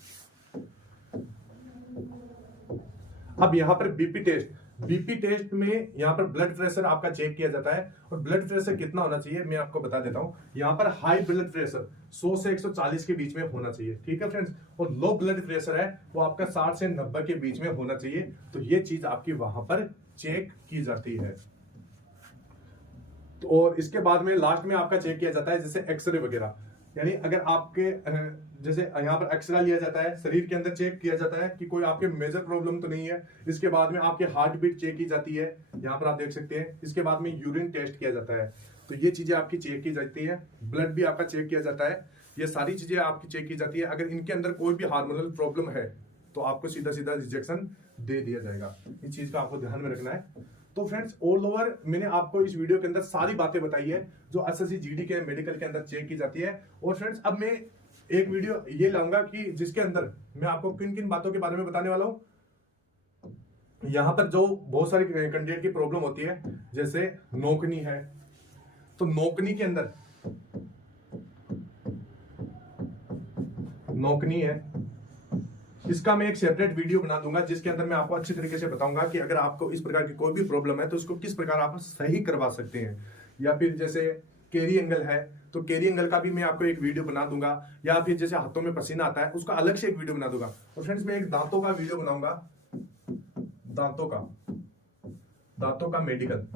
अब यहाँ पर बीपी टेस्ट में यहाँ पर ब्लड प्रेशर आपका चेक किया जाता है, और ब्लड प्रेशर कितना होना चाहिए मैं आपको बता देता हूँ। यहाँ पर हाई ब्लड प्रेशर 100 से 140 के बीच में होना चाहिए। ठीक है फ्रेंड्स, और लो ब्लड प्रेशर है वो आपका 60 से 90 के बीच में होना चाहिए। तो ये चीज आपकी वहां पर चेक की जाती है। तो और इसके बाद में लास्ट में आपका चेक किया जाता है जैसे एक्सरे वगैरह, यानी अगर आपके जैसे यहाँ पर एक्सरे लिया जाता है, शरीर के अंदर चेक किया जाता है कि कोई आपके मेजर प्रॉब्लम तो नहीं है। इसके बाद में आपकी हार्ट बीट चेक की जाती है, यहाँ पर आप देख सकते हैं। इसके बाद में यूरिन टेस्ट किया जाता है। तो ये चीजें आपकी चेक की जाती है, ब्लड भी आपका चेक किया जाता है, ये सारी चीजें आपकी चेक की जाती है। अगर इनके अंदर कोई भी हार्मोनल प्रॉब्लम है तो आपको सीधा सीधा रिजेक्शन दे दिया जाएगा। इस चीज का आपको ध्यान में रखना है। तो फ्रेंड्स, ऑल ओवर मैंने आपको इस वीडियो के अंदर सारी बातें बताई है जो एसएससी जीडी के मेडिकल के अंदर चेक की जाती है। और फ्रेंड्स, अब मैं एक वीडियो ये लाऊंगा कि जिसके अंदर मैं आपको किन किन बातों के बारे में बताने वाला हूं। यहां पर जो बहुत सारी कैंडिडेट की प्रॉब्लम होती है, जैसे नोकनी है, तो नोकनी के अंदर नोकनी है, इसका मैं एक सेपरेट वीडियो बना दूंगा जिसके अंदर मैं आपको अच्छी तरीके से बताऊंगा कि अगर आपको इस प्रकार की कोई भी प्रॉब्लम है तो इसको किस प्रकार आप सही करवा सकते हैं। या फिर जैसे केरी एंगल है तो केरी एंगल का भी मैं आपको एक वीडियो बना दूंगा। या फिर जैसे हाथों में पसीना आता है उसका अलग से एक वीडियो बना दूंगा। और फ्रेंड्स, मैं एक दांतों का वीडियो बनाऊंगा, दांतों का मेडिकल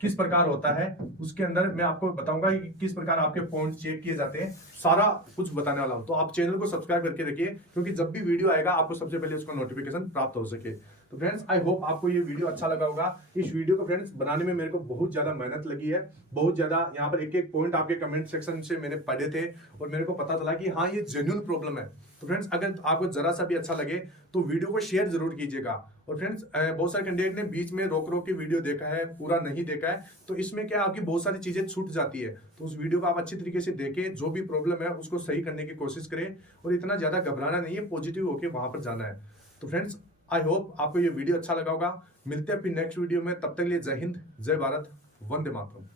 किस प्रकार होता है, उसके अंदर मैं आपको बताऊंगा कि किस प्रकार आपके पॉइंट चेक किए जाते हैं, सारा कुछ बताने वाला हूं। तो आप चैनल को सब्सक्राइब करके रखिए, क्योंकि जब भी वीडियो आएगा आपको सबसे पहले उसका नोटिफिकेशन प्राप्त हो सके। तो फ्रेंड्स, आई होप आपको ये वीडियो अच्छा लगा होगा। इस वीडियो को फ्रेंड्स बनाने में मेरे को बहुत ज्यादा मेहनत लगी है, बहुत ज्यादा। यहाँ पर एक एक पॉइंट आपके कमेंट सेक्शन से मैंने पढ़े थे और मेरे को पता चला कि हाँ, ये जेन्युइन प्रॉब्लम है। तो फ्रेंड्स, अगर आपको जरा सा भी अच्छा लगे तो वीडियो को शेयर जरूर कीजिएगा। और फ्रेंड्स, बहुत सारे कैंडिडेट ने बीच में रोक रोक के वीडियो देखा है, पूरा नहीं देखा है, तो इसमें क्या आपकी बहुत सारी चीजें छूट जाती है। तो उस वीडियो को आप अच्छी तरीके से देखें, जो भी प्रॉब्लम है उसको सही करने की कोशिश करें, और इतना ज्यादा घबराना नहीं है, पॉजिटिव होकर वहां पर जाना है। तो फ्रेंड्स, आई होप आपको ये वीडियो अच्छा लगा होगा। मिलते हैं फिर नेक्स्ट वीडियो में, तब तक के लिए जय हिंद, जय भारत, वंदे मातरम।